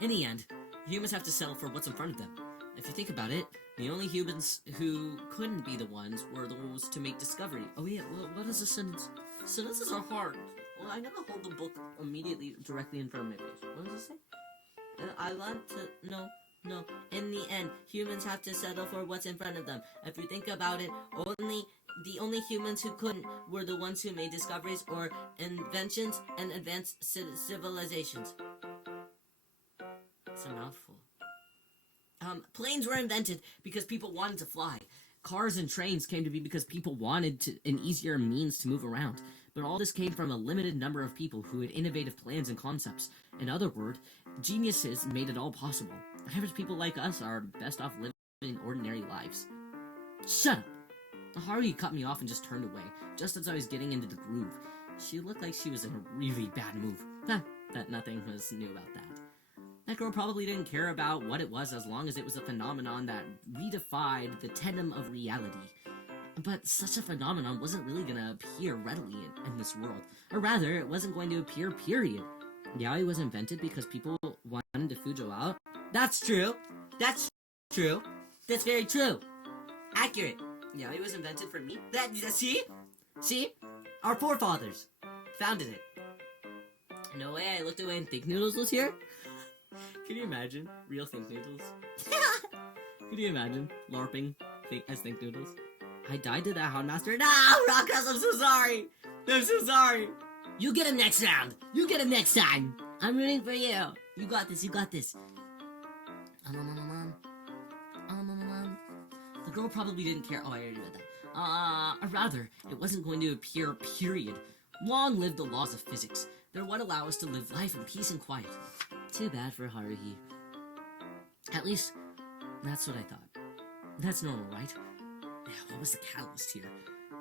In the end, humans have to settle for what's in front of them. If you think about it, the only humans who couldn't be the ones were those to make discovery. Oh yeah, what is a sentence? Sentences are hard. Well, I'm gonna hold the book immediately directly in front of my face. What does it say? I want to... No. In the end, humans have to settle for what's in front of them. If you think about it, the only humans who couldn't were the ones who made discoveries or inventions and advanced civilizations. It's a mouthful. Planes were invented because people wanted to fly. Cars and trains came to be because people wanted an easier means to move around. But all this came from a limited number of people who had innovative plans and concepts. In other words, geniuses made it all possible. Average people like us are best off living ordinary lives. Shut up! Haruhi cut me off and just turned away, just as I was getting into the groove. She looked like she was in a really bad mood. That nothing was new about that. That girl probably didn't care about what it was as long as it was a phenomenon that redefined the tenem of reality. But such a phenomenon wasn't really gonna appear readily in this world. Or rather, it wasn't going to appear, period. Yaoi was invented because people wanted to Fujo out. That's true. That's true. That's very true. Accurate. Yaoi was invented for me. See? Our forefathers founded it. No way I looked away and Think Noodles was here? Can you imagine? Real Think Noodles? Can you imagine? LARPing as Think Noodles? I died to that Houndmaster. No! Rockhouse, I'm so sorry! I'm so sorry! You get him next round! You get him next time! I'm rooting for you! You got this, you got this! The girl probably didn't care. Oh, I already read that. Or rather, it wasn't going to appear, period. Long live the laws of physics. They're what allow us to live life in peace and quiet. Too bad for Haruhi. At least, that's what I thought. That's normal, right? Yeah, what was the catalyst here?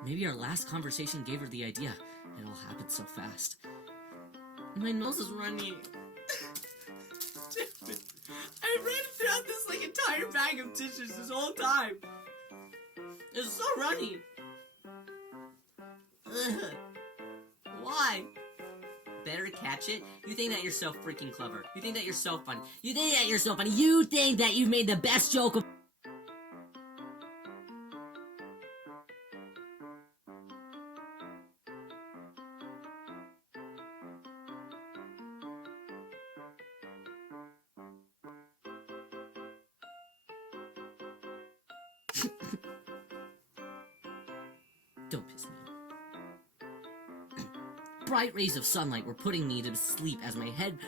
Maybe our last conversation gave her the idea. It all happened so fast. My nose is runny. I ran throughout this entire bag of tissues this whole time. It's so runny. Ugh. Why? Better catch it? You think that you're so freaking clever. You think that you're so funny. You think that you're so funny. You think that you've made the best joke of... Don't piss me off. bright rays of sunlight were putting me to sleep as my head,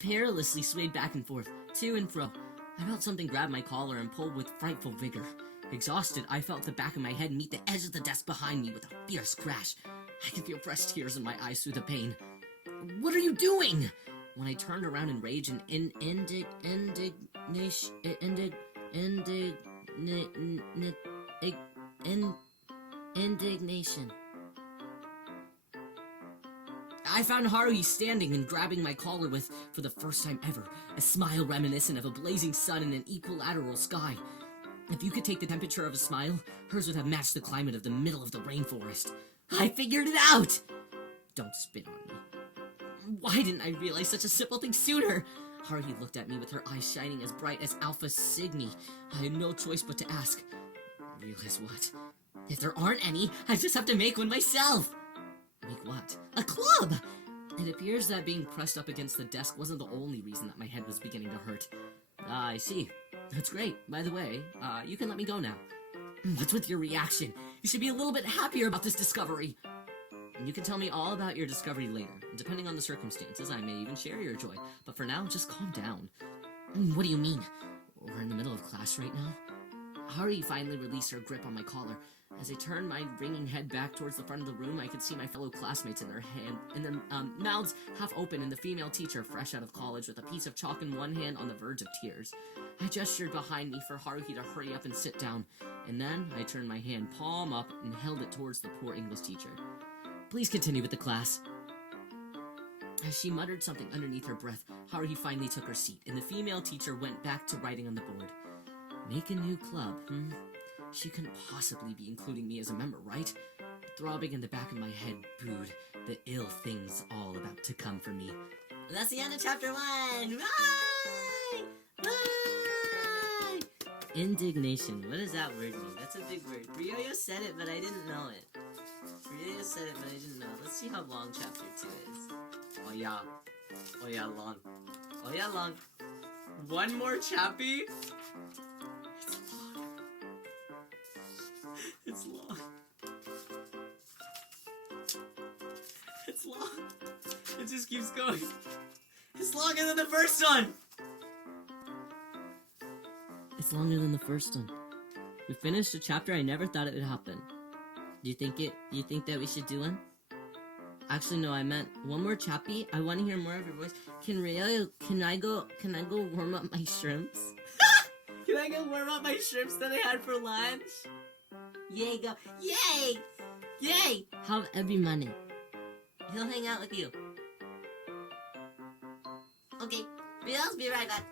perilously swayed back and forth, to and fro. I felt something grab my collar and pull with frightful vigor. Exhausted, I felt the back of my head meet the edge of the desk behind me with a fierce crash. I could feel fresh tears in my eyes through the pain. What are you doing? When I turned around in rage and indignation, I found Haruhi standing and grabbing my collar with, for the first time ever, a smile reminiscent of a blazing sun in an equilateral sky. If you could take the temperature of a smile, hers would have matched the climate of the middle of the rainforest. I figured it out! Don't spit on me. Why didn't I realize such a simple thing sooner? Haruhi looked at me with her eyes shining as bright as Alpha Cygni. I had no choice but to ask. Realize what? If there aren't any, I just have to make one myself! Make what? A club! It appears that being pressed up against the desk wasn't the only reason that my head was beginning to hurt. I see. That's great. By the way, you can let me go now. What's with your reaction? You should be a little bit happier about this discovery. You can tell me all about your discovery later. Depending on the circumstances, I may even share your joy. But for now, just calm down. What do you mean? We're in the middle of class right now? Haruhi finally released her grip on my collar. As I turned my ringing head back towards the front of the room, I could see my fellow classmates in their mouths half open, and the female teacher, fresh out of college, with a piece of chalk in one hand on the verge of tears. I gestured behind me for Haruhi to hurry up and sit down, and then I turned my hand palm up and held it towards the poor English teacher. Please continue with the class. As she muttered something underneath her breath, Haruhi finally took her seat, and the female teacher went back to writing on the board. Make a new club, She couldn't possibly be including me as a member, right? Throbbing in the back of my head booed, the ill things all about to come for me. That's the end of chapter 1! Bye! Bye! Indignation. What does that word mean? That's a big word. Ryo said it, but I didn't know it. Ryo said it, but I didn't know it. Let's see how long chapter 2 is. Oh yeah. Oh yeah, long. Oh yeah, long. One more chappy? It's long. It's long. It just keeps going. It's longer than the first one! It's longer than the first one. We finished a chapter I never thought it would happen. Do you think that we should do one? Actually, no, I meant one more chappy. I want to hear more of your voice. Can I go warm up my shrimps? Can I go warm up my shrimps that I had for lunch? Yay, go. Yay! Yay! Have every money. He'll hang out with you. Okay, I'll be right back.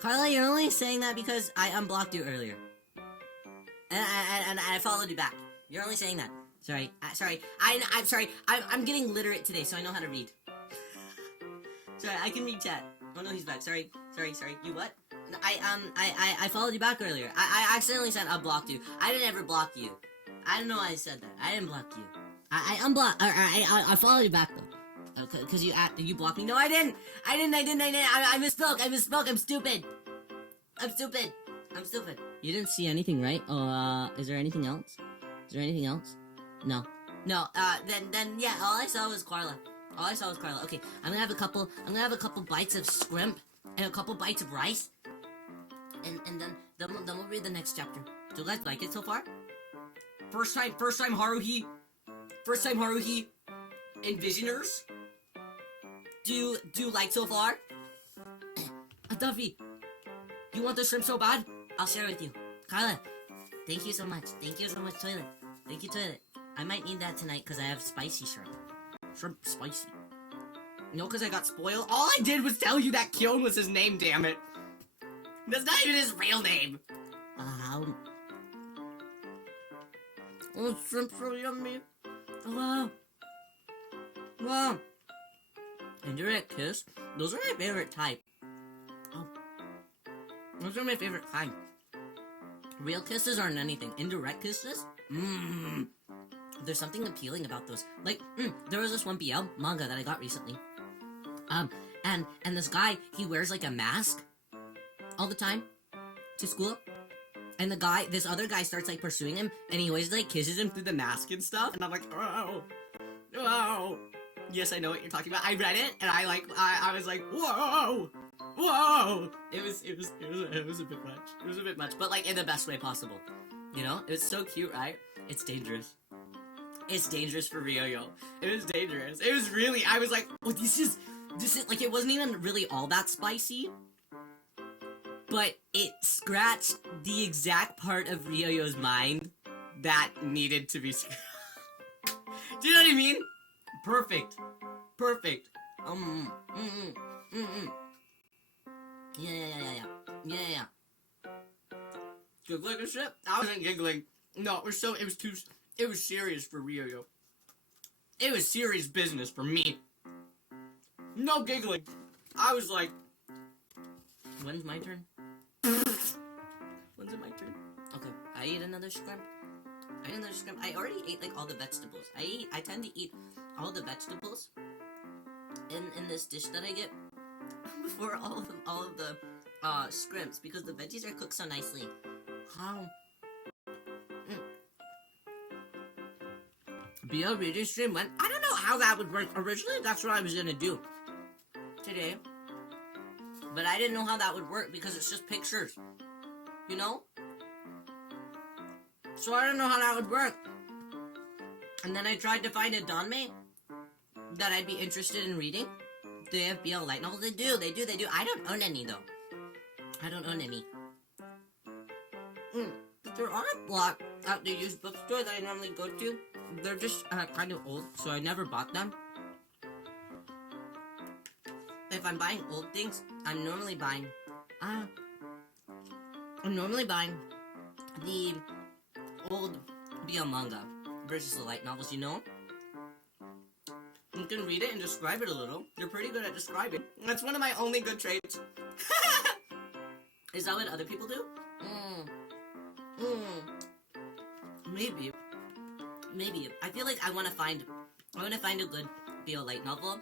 Carla, you're only saying that because I unblocked you earlier. And I followed you back. You're only saying that. Sorry. I'm sorry. I'm getting literate today, so I know how to read. Sorry, I can read chat. Oh no, he's back. Sorry. You what? I followed you back earlier. I accidentally said I blocked you. I didn't ever block you. I don't know why I said that. I didn't block you. I unblocked. I followed you back though. Cause you blocked me. No, I didn't. I misspoke. I'm stupid. You didn't see anything, right? Is there anything else? No. Then yeah, all I saw was Carla. Okay, I'm gonna have a couple bites of shrimp and a couple bites of rice. And then we'll read the next chapter. Do you guys like it so far? First time Haruhi Envisioners? Do you like so far? Duffy, you want the shrimp so bad? I'll share with you. Carla, thank you so much, Toilet. Thank you, Toilet. I might need that tonight because I have spicy shrimp. Shrimp spicy. No, because I got spoiled. All I did was tell you that Kyon was his name, damn it. That's not even his real name. Oh, shrimp so yummy. Wow. Indirect kiss? Those are my favorite type. Oh. Those are my favorite kind. Real kisses aren't anything. Indirect kisses? There's something appealing about those. Like, there was this one BL manga that I got recently. And this guy, he wears like a mask all the time to school. And this other guy starts like pursuing him, and he always like kisses him through the mask and stuff. And I'm like, oh. Yes, I know what you're talking about. I read it, and I was like, whoa. It was a bit much. It was a bit much, but like in the best way possible. You know, it was so cute, right? It's dangerous. It's dangerous for Ryo. It was dangerous. It was really. I was like, oh, this is like, it wasn't even really all that spicy. But it scratched the exact part of Ryo's mind that needed to be scratched. Do you know what I mean? Perfect. Yeah. Giggling and shit? I wasn't giggling. No, it was serious for Ryo. It was serious business for me. No giggling. I was like, when's my turn? When's it my turn? Okay, I ate another shrimp. I already ate like all the vegetables. I tend to eat all the vegetables in this dish that I get before all of the shrimps, because the veggies are cooked so nicely. How? BL reading stream went. I don't know how that would work. Originally, that's what I was gonna do today, but I didn't know how that would work because it's just pictures, you know. So I don't know how that would work. And then I tried to find a Danmei that I'd be interested in reading. Do they have BL light novels? They do. I don't own any though. But there are a lot at the used bookstore that I normally go to. They're just kind of old, so I never bought them. If I'm buying old things, I'm normally buying the old BL manga versus the light novels, you know? You can read it and describe it a little. You're pretty good at describing. That's one of my only good traits. Is that what other people do? Maybe. I feel like I want to find a good BL light novel